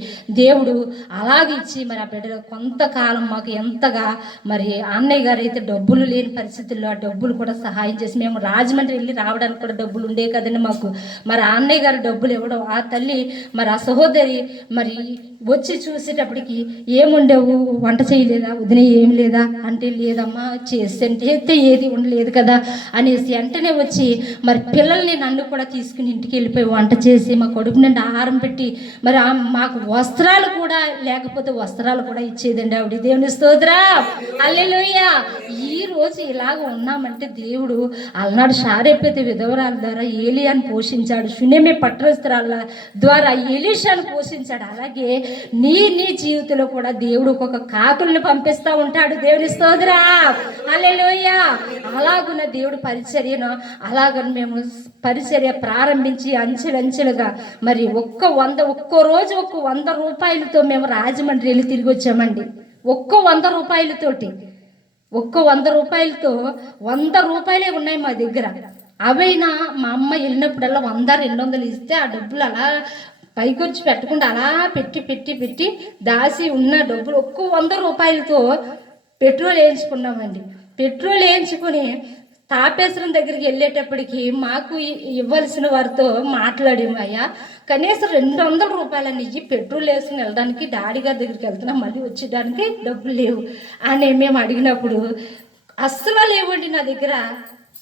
దేవుడు అలాగిచ్చి మరి ఆ బిడ్డలు కొంతకాలం మాకు ఎంతగా మరి అన్నయ్య గారు అయితే డబ్బులు లేని పరిస్థితుల్లో ఆ డబ్బులు కూడా సహాయం చేసి, మేము రాజమండ్రి వెళ్ళి రావడానికి కూడా డబ్బులు ఉండే కదండి మాకు. మరి ఆ అన్నయ్య గారు డబ్బులు ఇవ్వడం, ఆ తల్లి మరి ఆ సహోదరి మరి వచ్చి చూసేటప్పటికి ఏముండవు, వంట చేయలేదా వదిన, ఏం లేదా అంటే లేదమ్మా చేస్తే ఏది ఉండలేదు కదా అనేసి వెంటనే వచ్చి మరి పిల్లల్ని నన్ను కూడా తీసుకుని ఇంటికి వెళ్ళిపోయి వంట చేసి మా కొడుకు నుండి ఆహారం పెట్టి మరి మాకు వస్త్రాలు కూడా లేకపోతే వస్త్రాలు కూడా ఇచ్చేదండి ఆవిడ. దేవుని స్తోత్రం, హల్లెలూయా. ఈ రోజు ఇలాగ ఉన్నామంటే దేవుడు అలనాడు షారేపేత విధవరాల ద్వారా ఏలియాను పోషించాడు, షునేమి పట్టణస్థురాల ద్వారా ఎలీషాను పోషించాడు. అలాగే నీ జీవితంలో కూడా దేవుడు ఒక్కొక్క కాకుల్ని పంపిస్తూ ఉంటాడు. దేవుని స్తోత్రం, హల్లెలూయా. అలాగున్న దేవుడు పరిచర్యను అలాగ మేము పరిచర్య ప్రారంభించి అంచెలంచెలుగా మరి ఒక్కో రోజు 100 రూపాయలతో మేము రాజమండ్రి వెళ్ళి తిరిగి వచ్చామండి. 100 రూపాయలతోటి 100 రూపాయలతో 100 రూపాయలే ఉన్నాయి మా దగ్గర. అవైనా మా అమ్మ వెళ్ళినప్పుడల్లా 100-200 ఇస్తే ఆ డబ్బులు అలా పైకొచ్చి పెట్టకుండా అలా పెట్టి పెట్టి పెట్టి దాసి ఉన్న డబ్బులు 100 రూపాయలతో పెట్రోల్ వేయించుకున్నామండి. పెట్రోల్ వేయించుకుని తాపేశ్వరం దగ్గరికి వెళ్ళేటప్పటికి మాకు ఇవ్వాల్సిన వారితో మాట్లాడాము, అయ్యా కనీసం 200 రూపాయలని ఇచ్చి పెట్రోల్ వేసుకుని వెళ్ళడానికి, డాడీ గారి దగ్గరికి వెళ్తున్నాం, మళ్ళీ వచ్చేయడానికి డబ్బులు లేవు అని మేము అడిగినప్పుడు అస్సలు లేవండి నా దగ్గర.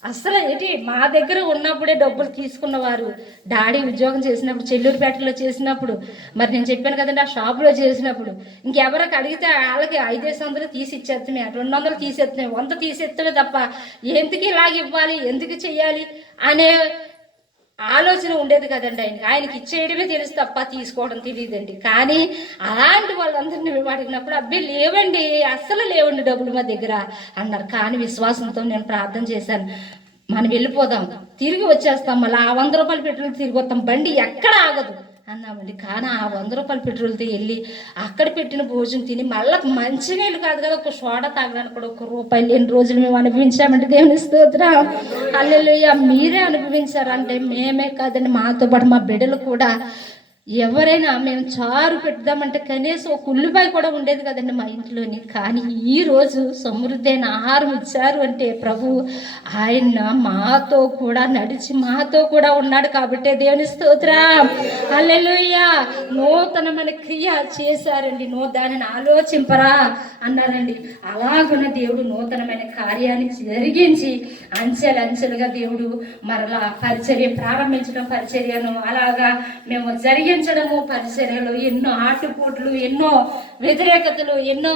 అస్సలు ఏంటి, మా దగ్గర ఉన్నప్పుడే డబ్బులు తీసుకున్నవారు. డాడీ ఉద్యోగం చేసినప్పుడు చెల్లూరుపేటలో చేసినప్పుడు, మరి నేను చెప్పాను కదండి ఆ షాపులో చేసినప్పుడు, ఇంకెవరికి అడిగితే వాళ్ళకి 500 తీసి ఇచ్చేస్తామే, 200 తీసేస్తున్నాయి, 100 తీసేస్తామే తప్ప ఎందుకు ఇలాగ ఇవ్వాలి, ఎందుకు చెయ్యాలి అనే ఆలోచన ఉండేది కదండి. ఆయనకి ఇచ్చేయడమే తెలుసు తప్ప తీసుకోవడం తెలియదండి. కానీ అలాంటి వాళ్ళందరినీ మేము అడిగినప్పుడు అబ్బాయి లేవండి, అస్సలు లేవండి డబ్బులు మా దగ్గర అన్నారు. కానీ విశ్వాసంతో నేను ప్రార్థన చేశాను, మనం వెళ్ళిపోదాం, తిరిగి వచ్చేస్తాం, మళ్ళీ ఆ 100 రూపాయల పెట్రోల్ తిరిగి వస్తాం, బండి ఎక్కడ ఆగదు అన్నామండి. కానీ ఆ 100 రూపాయల పెట్రోల్తో వెళ్ళి అక్కడ పెట్టిన భోజనం తిని మళ్ళీ మంచినీళ్ళు కాదు కదా, ఒక సోడా తాగడానికి కూడా 1 రూపాయలు లేని రోజులు మేము అనుభవించామంటే దేవుని స్తోత్రం, హల్లెలూయా. మీరే అనుభవించారంటే మేమే కాదండి, మాతో పాటు మా బిడ్డలు కూడా. ఎవరైనా మేము చారు పెడదామంటే కనీసం ఒక ఉల్లిపాయ కూడా ఉండేది కదండి మా ఇంట్లోని. కానీ ఈరోజు సమృద్ధి అయిన ఆహారం ఇచ్చారు అంటే ప్రభు ఆయన మాతో కూడా నడిచి మాతో కూడా ఉన్నాడు కాబట్టి దేవుని స్తోత్రం, హల్లెలూయా. నూతనమైన క్రియ చేశారండి, దానిని ఆలోచింపరా అన్నారండి. అలాగున్న దేవుడు నూతనమైన కార్యాన్ని జరిగించి అంచెలుగా దేవుడు మరలా పరిచర్య ప్రారంభించడం, పరిచర్యను అలాగా మేము జరిగించడము, పరిచర్యలో ఎన్నో ఆటుపోట్లు, ఎన్నో వ్యతిరేకతలు, ఎన్నో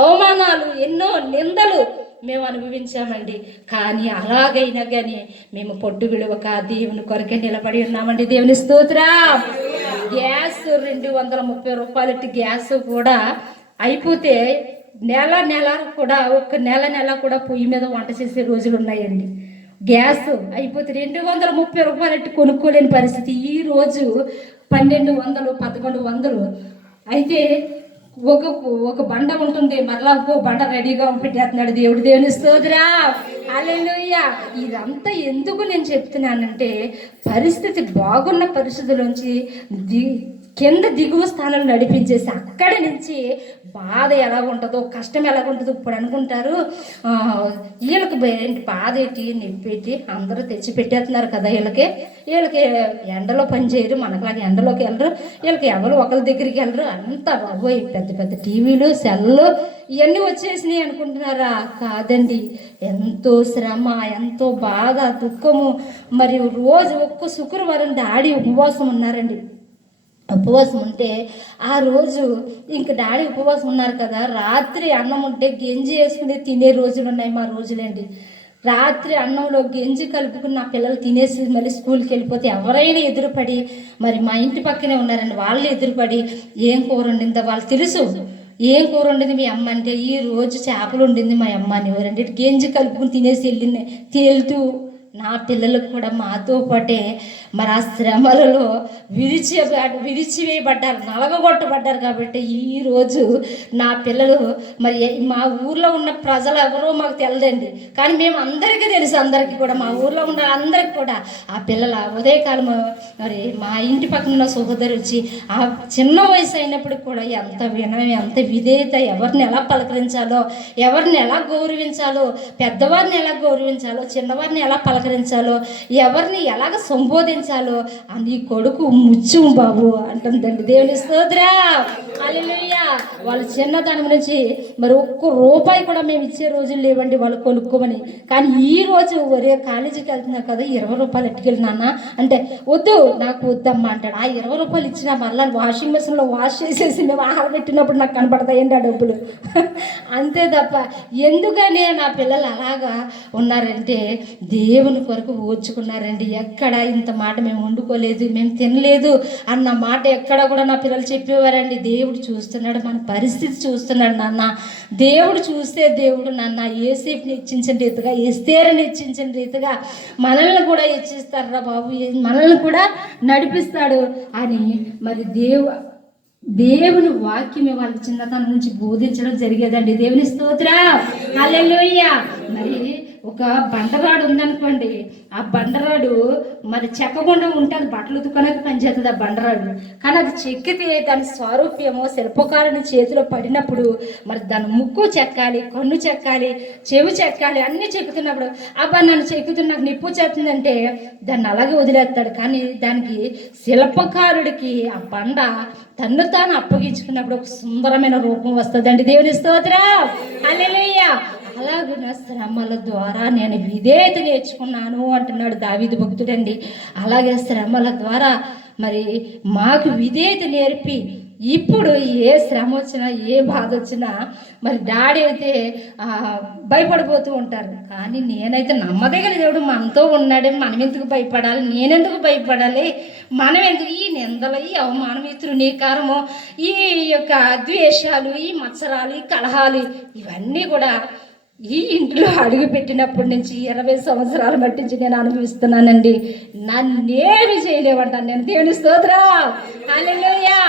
అవమానాలు, ఎన్నో నిందలు మేము అనుభవించామండి. కానీ అలాగైనా కానీ మేము పొట్టు విడవక దేవుని కొరకే నిలబడి ఉన్నామండి. దేవుని స్తోత్రం. గ్యాస్ 230 రూపాయలకి గ్యాస్ కూడా అయిపోతే నెల కూడా ఒక నెల కూడా పొయ్యి మీద వంట చేసే రోజులు ఉన్నాయండి. గ్యాస్ అయిపోతే 230 రూపాయలకి కొనుక్కోలేని పరిస్థితి. ఈరోజు 1200, 1100 అయితే ఒక బండ ఉంటుంది, మరలా ఇంకో బండ రెడీగా పెట్టేస్తున్నాడు దేవుడు. దేవుని స్తోత్రం, హల్లెలూయా. ఇదంతా ఎందుకు నేను చెప్తున్నానంటే పరిస్థితి బాగున్న పరిస్థితుల్లోంచి కింద దిగువ స్థానంలో నడిపించేసి అక్కడి నుంచి బాధ ఎలా ఉంటుందో, కష్టం ఎలా ఉంటుందో ఇప్పుడు అనుకుంటారు. వీళ్ళకి బాధ ఏంటి, నొప్పేటి, అందరూ తెచ్చి పెట్టేస్తున్నారు కదా, వీళ్ళకి ఎండలో పని చేయరు, మనకులాగా ఎండలోకి వెళ్ళరు, వీళ్ళకి ఎవరు ఒకరి దగ్గరికి వెళ్ళరు, అంతా బాబోయ్ పెద్ద టీవీలు, సెల్లు ఇవన్నీ వచ్చేసినాయి అనుకుంటున్నారా? కాదండి, ఎంతో శ్రమ, ఎంతో బాధ, దుఃఖము. మరియు రోజు ఒక్క శుక్రవారం డాడీ ఉపవాసం ఉన్నారండి. ఉపవాసం ఉంటే ఆ రోజు ఇంక డాడీ ఉపవాసం ఉన్నారు కదా, రాత్రి అన్నం ఉంటే గెంజి వేసుకుని తినే రోజులు ఉన్నాయి మా రోజులండి. రాత్రి అన్నంలో గెంజి కలుపుకుని నా పిల్లలు తినేసి మళ్ళీ స్కూల్కి వెళ్ళిపోతే ఎవరైనా ఎదురుపడి, మరి మా ఇంటి పక్కనే ఉన్నారండి, వాళ్ళు ఎదురుపడి ఏం కూర వండిందో వాళ్ళు తెలుసు, ఏం కూర వండింది మీ అమ్మ అంటే ఈ రోజు చేపలు వండింది మా అమ్మ అని ఎవరంటే గెంజి కలుపుకుని తినేసి వెళ్ళింది. తేలుతూ నా పిల్లలకు కూడా మాతో పాటే మరి ఆ శ్రమలలో విరిచివేయబడ్డారు, నలగగొట్టబడ్డారు. కాబట్టి ఈరోజు నా పిల్లలు మరి మా ఊర్లో ఉన్న ప్రజలు ఎవరో మాకు తెలియదండి, కానీ మేము అందరికీ తెలుసు, అందరికీ కూడా మా ఊర్లో ఉన్న అందరికీ కూడా ఆ పిల్లల ఉదయకాలం మరి మా ఇంటి పక్కన ఉన్న సహోదరు వచ్చి ఆ చిన్న వయసు అయినప్పటికి కూడా ఎంత వినయం, ఎంత విధేయత, ఎవరిని ఎలా పలకరించాలో, ఎవరిని ఎలా గౌరవించాలో, పెద్దవారిని ఎలా గౌరవించాలో, చిన్నవారిని ఎలా పలకరించాలో, ఎవరిని ఎలాగ సంబోధించాలో బోధించాలో నీ కొడుకు ముచ్చు బాబు అంటుందండి. దేవుని స్తోత్రం. హల్లెలూయా. వాళ్ళు చిన్నతనం నుంచి మరి ఒక్క రూపాయి కూడా మేము ఇచ్చే రోజులు లేవండి వాళ్ళు కొనుక్కోమని. కానీ ఈ రోజు ఒరే కాలేజీకి వెళ్తున్నా కదా 20 రూపాయలు ఎట్టుకెళ్ళినాన్న అంటే వద్దు నాకు వద్దమ్మా అంటాడు. ఆ 20 రూపాయలు ఇచ్చినా మళ్ళీ వాషింగ్ మెషిన్లో వాష్ చేసేసి మేము ఆహారం పెట్టినప్పుడు నాకు కనపడతాయండి ఆ డబ్బులు. అంతే తప్ప ఎందుకని నా పిల్లలు అలాగా ఉన్నారంటే దేవుని కొరకు ఓర్చుకున్నారండి. ఎక్కడ ఇంత మాట మేము వండుకోలేదు, మేము తినలేదు అన్న మాట ఎక్కడ కూడా నా పిల్లలు చెప్పేవారండి. దేవుడు చూస్తున్నాడు, మన పరిస్థితి చూస్తున్నాడు నాన్న. దేవుడు చూస్తే దేవుడు నాన్న ఏసేపుని హెచ్చించిన రీతిగా, ఎస్తేరుని హెచ్చించిన రీతిగా మనల్ని కూడా హెచ్చిస్తారా బాబు, మనల్ని కూడా నడిపిస్తాడు అని మరి దేవుని వాక్యమే వాళ్ళ చిన్నతనం నుంచి బోధించడం జరిగేదండి. దేవుని స్తోత్రం. హల్లెలూయా. మరి ఒక బండరాడు ఉందనుకోండి, ఆ బండరాడు మరి చెక్కకుండా ఉంటుంది, బట్టలు ఉతుకోడానికి పనిచేస్తుంది ఆ బండరాడు. కానీ అది చెక్కితే దాని స్వరూప్యమో శిల్పకారుని చేతిలో పడినప్పుడు మరి దాని ముక్కు చెక్కాలి, కన్ను చెక్కాలి, చెవి చెక్కాలి, అన్నీ చెక్కుతున్నప్పుడు అబ్బా నన్ను చెక్కుతున్న నాకు నిప్పు చేస్తుందంటే దాన్ని అలాగే వదిలేస్తాడు. కానీ దానికి శిల్పకారుడికి ఆ బండ తన్ను తాను అప్పగించుకున్నప్పుడు ఒక సుందరమైన రూపం వస్తుందండి. దేవుని స్తోత్రం. హల్లెలూయా. అలాగున్న శ్రమల ద్వారా నేను విధేయత నేర్చుకున్నాను అంటున్నాడు దావీదు భక్తుడండి. అలాగే శ్రమల ద్వారా మరి మాకు విధేయత నేర్పి ఇప్పుడు ఏ శ్రమ వచ్చినా ఏ బాధ వచ్చినా మరి డాడీ అయితే భయపడిపోతూ ఉంటారు. కానీ నేనైతే నమ్మదగిన దేవుడు మనతో ఉన్నాడు, మనం ఎందుకు భయపడాలి, నేనెందుకు భయపడాలి, మనం ఎందుకు ఈ నిందలు, ఈ అవమానం, ఈ తృణీకారము, ఈ యొక్క ద్వేషాలు, ఈ మత్సరాలు, ఈ కలహాలు ఇవన్నీ కూడా ఈ ఇంట్లో అడుగు పెట్టినప్పటి నుంచి 20 సంవత్సరాల మట్టించి నేను అనుభవిస్తున్నానండి. నన్నేమి చేయలేమంటాను నేను. దేవుని స్తోత్రం. హల్లెలూయా.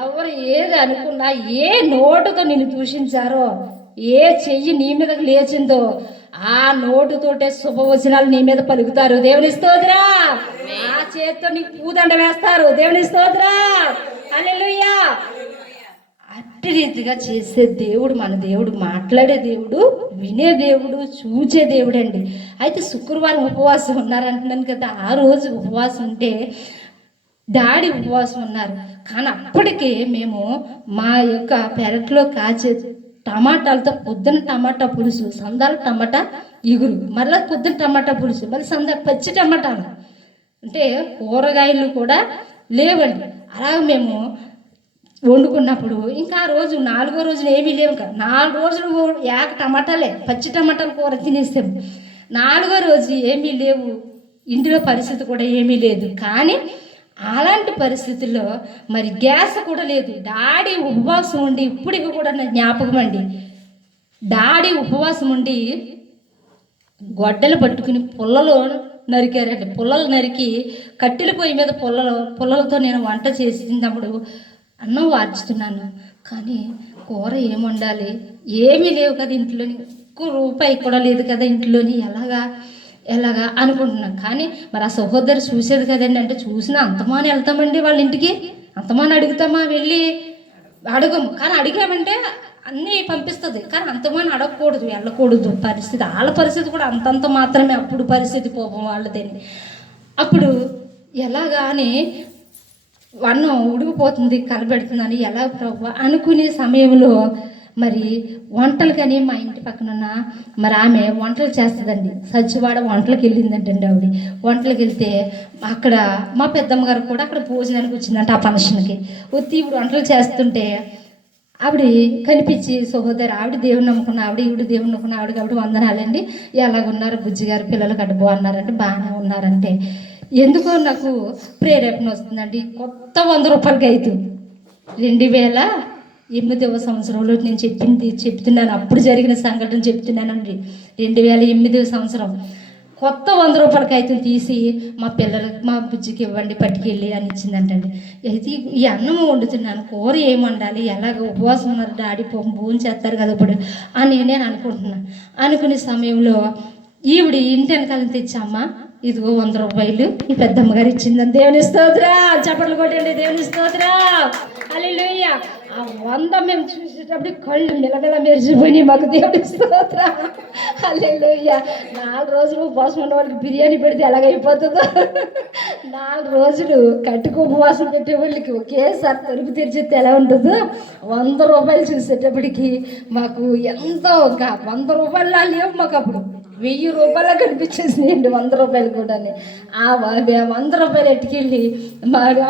ఎవరు ఏది అనుకున్నా, ఏ నోటుతో నిన్ను దూషించారో, ఏ చెయ్యి నీ మీద లేచిందో ఆ నోటుతోటే శుభవచనాలు నీ మీద పలుకుతారు. దేవుని స్తోత్రం. ఆ చేతితో నీకు పూదండ వేస్తారు. దేవుని స్తోత్రం. హల్లెలూయా. అట్టి రీతిగా చేసే దేవుడు మన దేవుడు, మాట్లాడే దేవుడు, వినే దేవుడు, చూచే దేవుడు అండి. అయితే శుక్రవారం ఉపవాసం ఉన్నారంటున్నాను కదా, ఆ రోజు ఉపవాసం ఉంటే డాడీ ఉపవాసం ఉన్నారు. కానీ అప్పటికే మేము మా యొక్క పెరట్లో కాచే టమాటాలతో పొద్దున టమాటా పులుసు, సందాల టమాటా ఇగురు, మళ్ళీ పొద్దున టమాటా పులుసు, మళ్ళీ సందా పచ్చి టమాటాలు, అంటే కూరగాయలు కూడా లేవండి. అలా మేము వండుకున్నప్పుడు ఇంకా ఆ రోజు 4వ రోజున ఏమీ లేవు కదా, 4 రోజులు యాక టమాటాలే, పచ్చి టమాటాలు కూర తినేస్తాము. 4వ రోజు ఏమీ లేవు, ఇంటిలో పరిస్థితి కూడా ఏమీ లేదు. కానీ అలాంటి పరిస్థితుల్లో మరి గ్యాస్ కూడా లేదు. డాడీ ఉపవాసం ఉండి, ఇప్పటికి కూడా నా జ్ఞాపకం అండి, డాడీ ఉపవాసం ఉండి గొడ్డలు పట్టుకుని పుల్లలో నరికారండి. పుల్లలు నరికి కట్టెల పొయ్యి మీద పుల్లలతో నేను వంట చేసినప్పుడు అన్నం వార్చుతున్నాను. కానీ కూర ఏం వండాలి, ఏమీ లేవు కదా ఇంట్లోని, ఒక్క రూపాయి కూడా లేదు కదా ఇంట్లోని, ఎలాగా అనుకుంటున్నాను. కానీ మరి ఆ సహోదరు చూసేది కదండి, అంటే చూసినా అంతమాని వెళ్తామండి వాళ్ళ ఇంటికి, అంతమాని అడుగుతామా, వెళ్ళి అడగము. కానీ అడిగామంటే అన్నీ పంపిస్తుంది. కానీ అంతమాని అడగకూడదు, వెళ్ళకూడదు. పరిస్థితి వాళ్ళ పరిస్థితి కూడా అంతంత మాత్రమే అప్పుడు పరిస్థితి, పోపం వాళ్ళదని. అప్పుడు ఎలాగా అని అన్నం ఉడికిపోతుంది, కలబెడుతుందని ఎలా ప్రభు అనుకునే సమయంలో మరి వంటలు కానీ మా ఇంటి పక్కన ఉన్న మరి ఆమె వంటలు చేస్తుందండి. సజ్జువాడ వంటలకు వెళ్ళిందంటండి ఆవిడ. వంటలకు వెళ్తే అక్కడ మా పెద్దమ్మ గారు కూడా అక్కడ భోజనానికి వచ్చిందంట ఆ ఫంక్షన్కి. వచ్చి ఇప్పుడు వంటలు చేస్తుంటే ఆవిడ కనిపించి, సహోదరు ఆవిడ దేవుని నమ్ముకున్న ఆవిడ, ఈవిడ దేవుని నమ్ముకున్న ఆవిడకి ఆవిడ వందనాలండి, ఎలాగున్నారు బుజ్జి గారు, పిల్లలు గడ్డ బాగున్నారంటే బాగానే ఉన్నారంటే ఎందుకో నాకు ప్రేరేపణ వస్తుందండి. కొత్త 100 రూపాయలకి అవుతుంది. 2008వ సంవత్సరంలో నేను చెప్తున్నాను, అప్పుడు జరిగిన సంఘటన చెప్తున్నానండి. 2008వ సంవత్సరం కొత్త 100 రూపాయలకి అయితే తీసి మా పిల్లలకి, మా బుజ్జికి ఇవ్వండి పట్టుకెళ్ళి అని ఇచ్చిందంటండి. అయితే ఈ అన్నం వండుతున్నాను, కూర ఏమి వండాలి, ఎలాగ ఉపవాసం ఉన్నారు డాడీ, భోజనం చేస్తారు కదా ఇప్పుడు అని నేను అనుకుంటున్నాను. అనుకునే సమయంలో ఈవిడ ఇంటి వెనకాలని తెచ్చమ్మా, ఇదిగో 100 రూపాయలు ఈ పెద్దమ్మ గారు ఇచ్చిందని. దేవుని స్తోత్రం. చప్పట్లు కొట్టండి. దేవుని స్తోత్రం. హల్లెలూయా. ఆ 100 మేము చూసేటప్పుడు కళ్ళు మెలమెల మెరిసిపోయి మాకు. దేవుని స్తోత్రం. హల్లెలూయా. 4 రోజులు ఉపవాసం ఉన్న వాళ్ళకి బిర్యానీ పెడితే ఎలాగైపోతుందో, 4 రోజులు కట్టుకు ఉపవాసం పెట్టే వాళ్ళకి ఒకేసారి తలుపు తెరిచేస్తే ఎలా ఉంటుందో, 100 రూపాయలు చూసేటప్పటికి మాకు ఎంతో 100 రూపాయలు లేవు మాకు అప్పుడు. 1000 రూపాయలు కనిపించేసినాయండి 100 రూపాయలు కూడా. ఆ 100 రూపాయలు ఎట్టుకెళ్ళి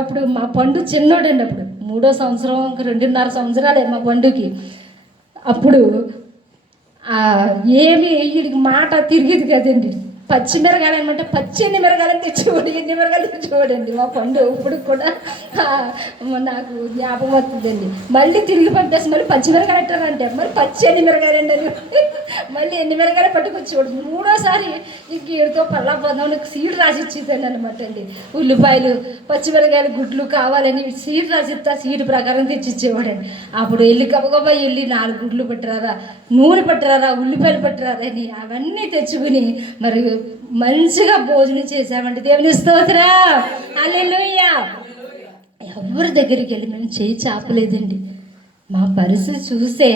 అప్పుడు మా పండు చిన్నోడండి, అప్పుడు 3వ సంవత్సరం 2.5 సంవత్సరాలే మా పండుకి. అప్పుడు ఏమి వీడికి మాట తిరిగేది కదండి. పచ్చిమిరగాయలు అనమాట, పచ్చి ఎన్ని మిరగాయలు తెచ్చేవాడు, ఎన్ని మిరగాయలు తెచ్చేవాడండి మా పండు. ఇప్పుడు కూడా నాకు జ్ఞాపకం వస్తుందండి. మళ్ళీ తిరిగి పంపేసి మళ్ళీ పచ్చిమిరకాయలు పెట్టారంటే మరి పచ్చి ఎన్ని మిరగాయలండి అని మళ్ళీ ఎన్ని మిరగాయలు పట్టుకొచ్చేవాడు. 3వసారి ఇంక ఏడుతో పల్లా పొందాం సీడ్ రాసి ఇచ్చేదండి అనమాట అండి. ఉల్లిపాయలు, పచ్చిమిరకాయలు, గుడ్లు కావాలని సీడ్ రాసి ఇస్తా సీడ్ ప్రకారం తెచ్చిచ్చేవాడండి. అప్పుడు వెళ్ళి గబగబా వెళ్ళి 4 గుడ్లు పట్టరారా, నూనె పట్టరారా, ఉల్లిపాయలు పట్టరారా అని అవన్నీ తెచ్చుకుని మరి మంచిగా భోజనం చేశామండి. దేవుని స్తోత్రం. హల్లెలూయా. ఎవరి దగ్గరికి వెళ్ళి మేము చేయి చాపలేదండి. మా పరిస్థితి చూసే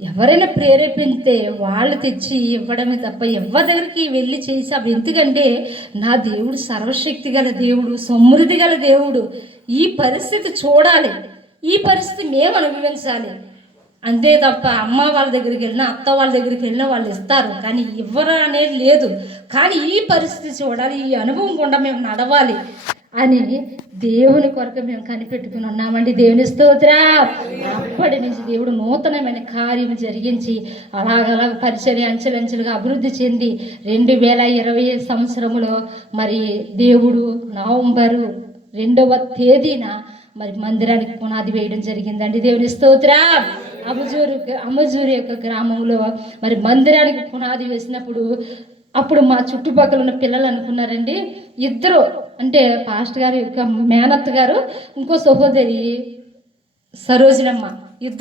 ఎవరైనా ప్రేరేపిస్తే వాళ్ళు తెచ్చి ఇవ్వడమే తప్ప ఎవరి దగ్గరికి వెళ్ళి చేసాము. ఎందుకంటే నా దేవుడు సర్వశక్తి గల దేవుడు, సమృద్ధి గల దేవుడు. ఈ పరిస్థితి చూడాలి, ఈ పరిస్థితి మేము అనుభవించాలి అంతే తప్ప అమ్మ వాళ్ళ దగ్గరికి వెళ్ళినా, అత్త వాళ్ళ దగ్గరికి వెళ్ళినా వాళ్ళు ఇస్తారు, కానీ ఇవ్వరు అనేది లేదు. కానీ ఈ పరిస్థితి చూడాలి, ఈ అనుభవం కూడా మేము నడవాలి అని దేవుని కొరకు మేము కనిపెట్టుకుని ఉన్నామండి. దేవుని స్తోత్రం. అప్పటి నుంచి దేవుడు నూతనమైన కార్యం జరిగించి అలాగ పరిచర్య అంచెలంచెలుగా అభివృద్ధి చెంది 2020 సంవత్సరంలో మరి దేవుడు నవంబరు 2వ తేదీన మరి మందిరానికి పునాది వేయడం జరిగిందండి. దేవుని స్తోత్రం. అమ్మజూరు యొక్క గ్రామంలో మరి మందిరానికి పునాది వేసినప్పుడు అప్పుడు మా చుట్టుపక్కల ఉన్న పిల్లలు అనుకున్నారండి, ఇద్దరు అంటే పాస్టర్ గారి యొక్క మేనత్త గారు, ఇంకో సహోదరి సరోజినమ్మ, ఇద్దరు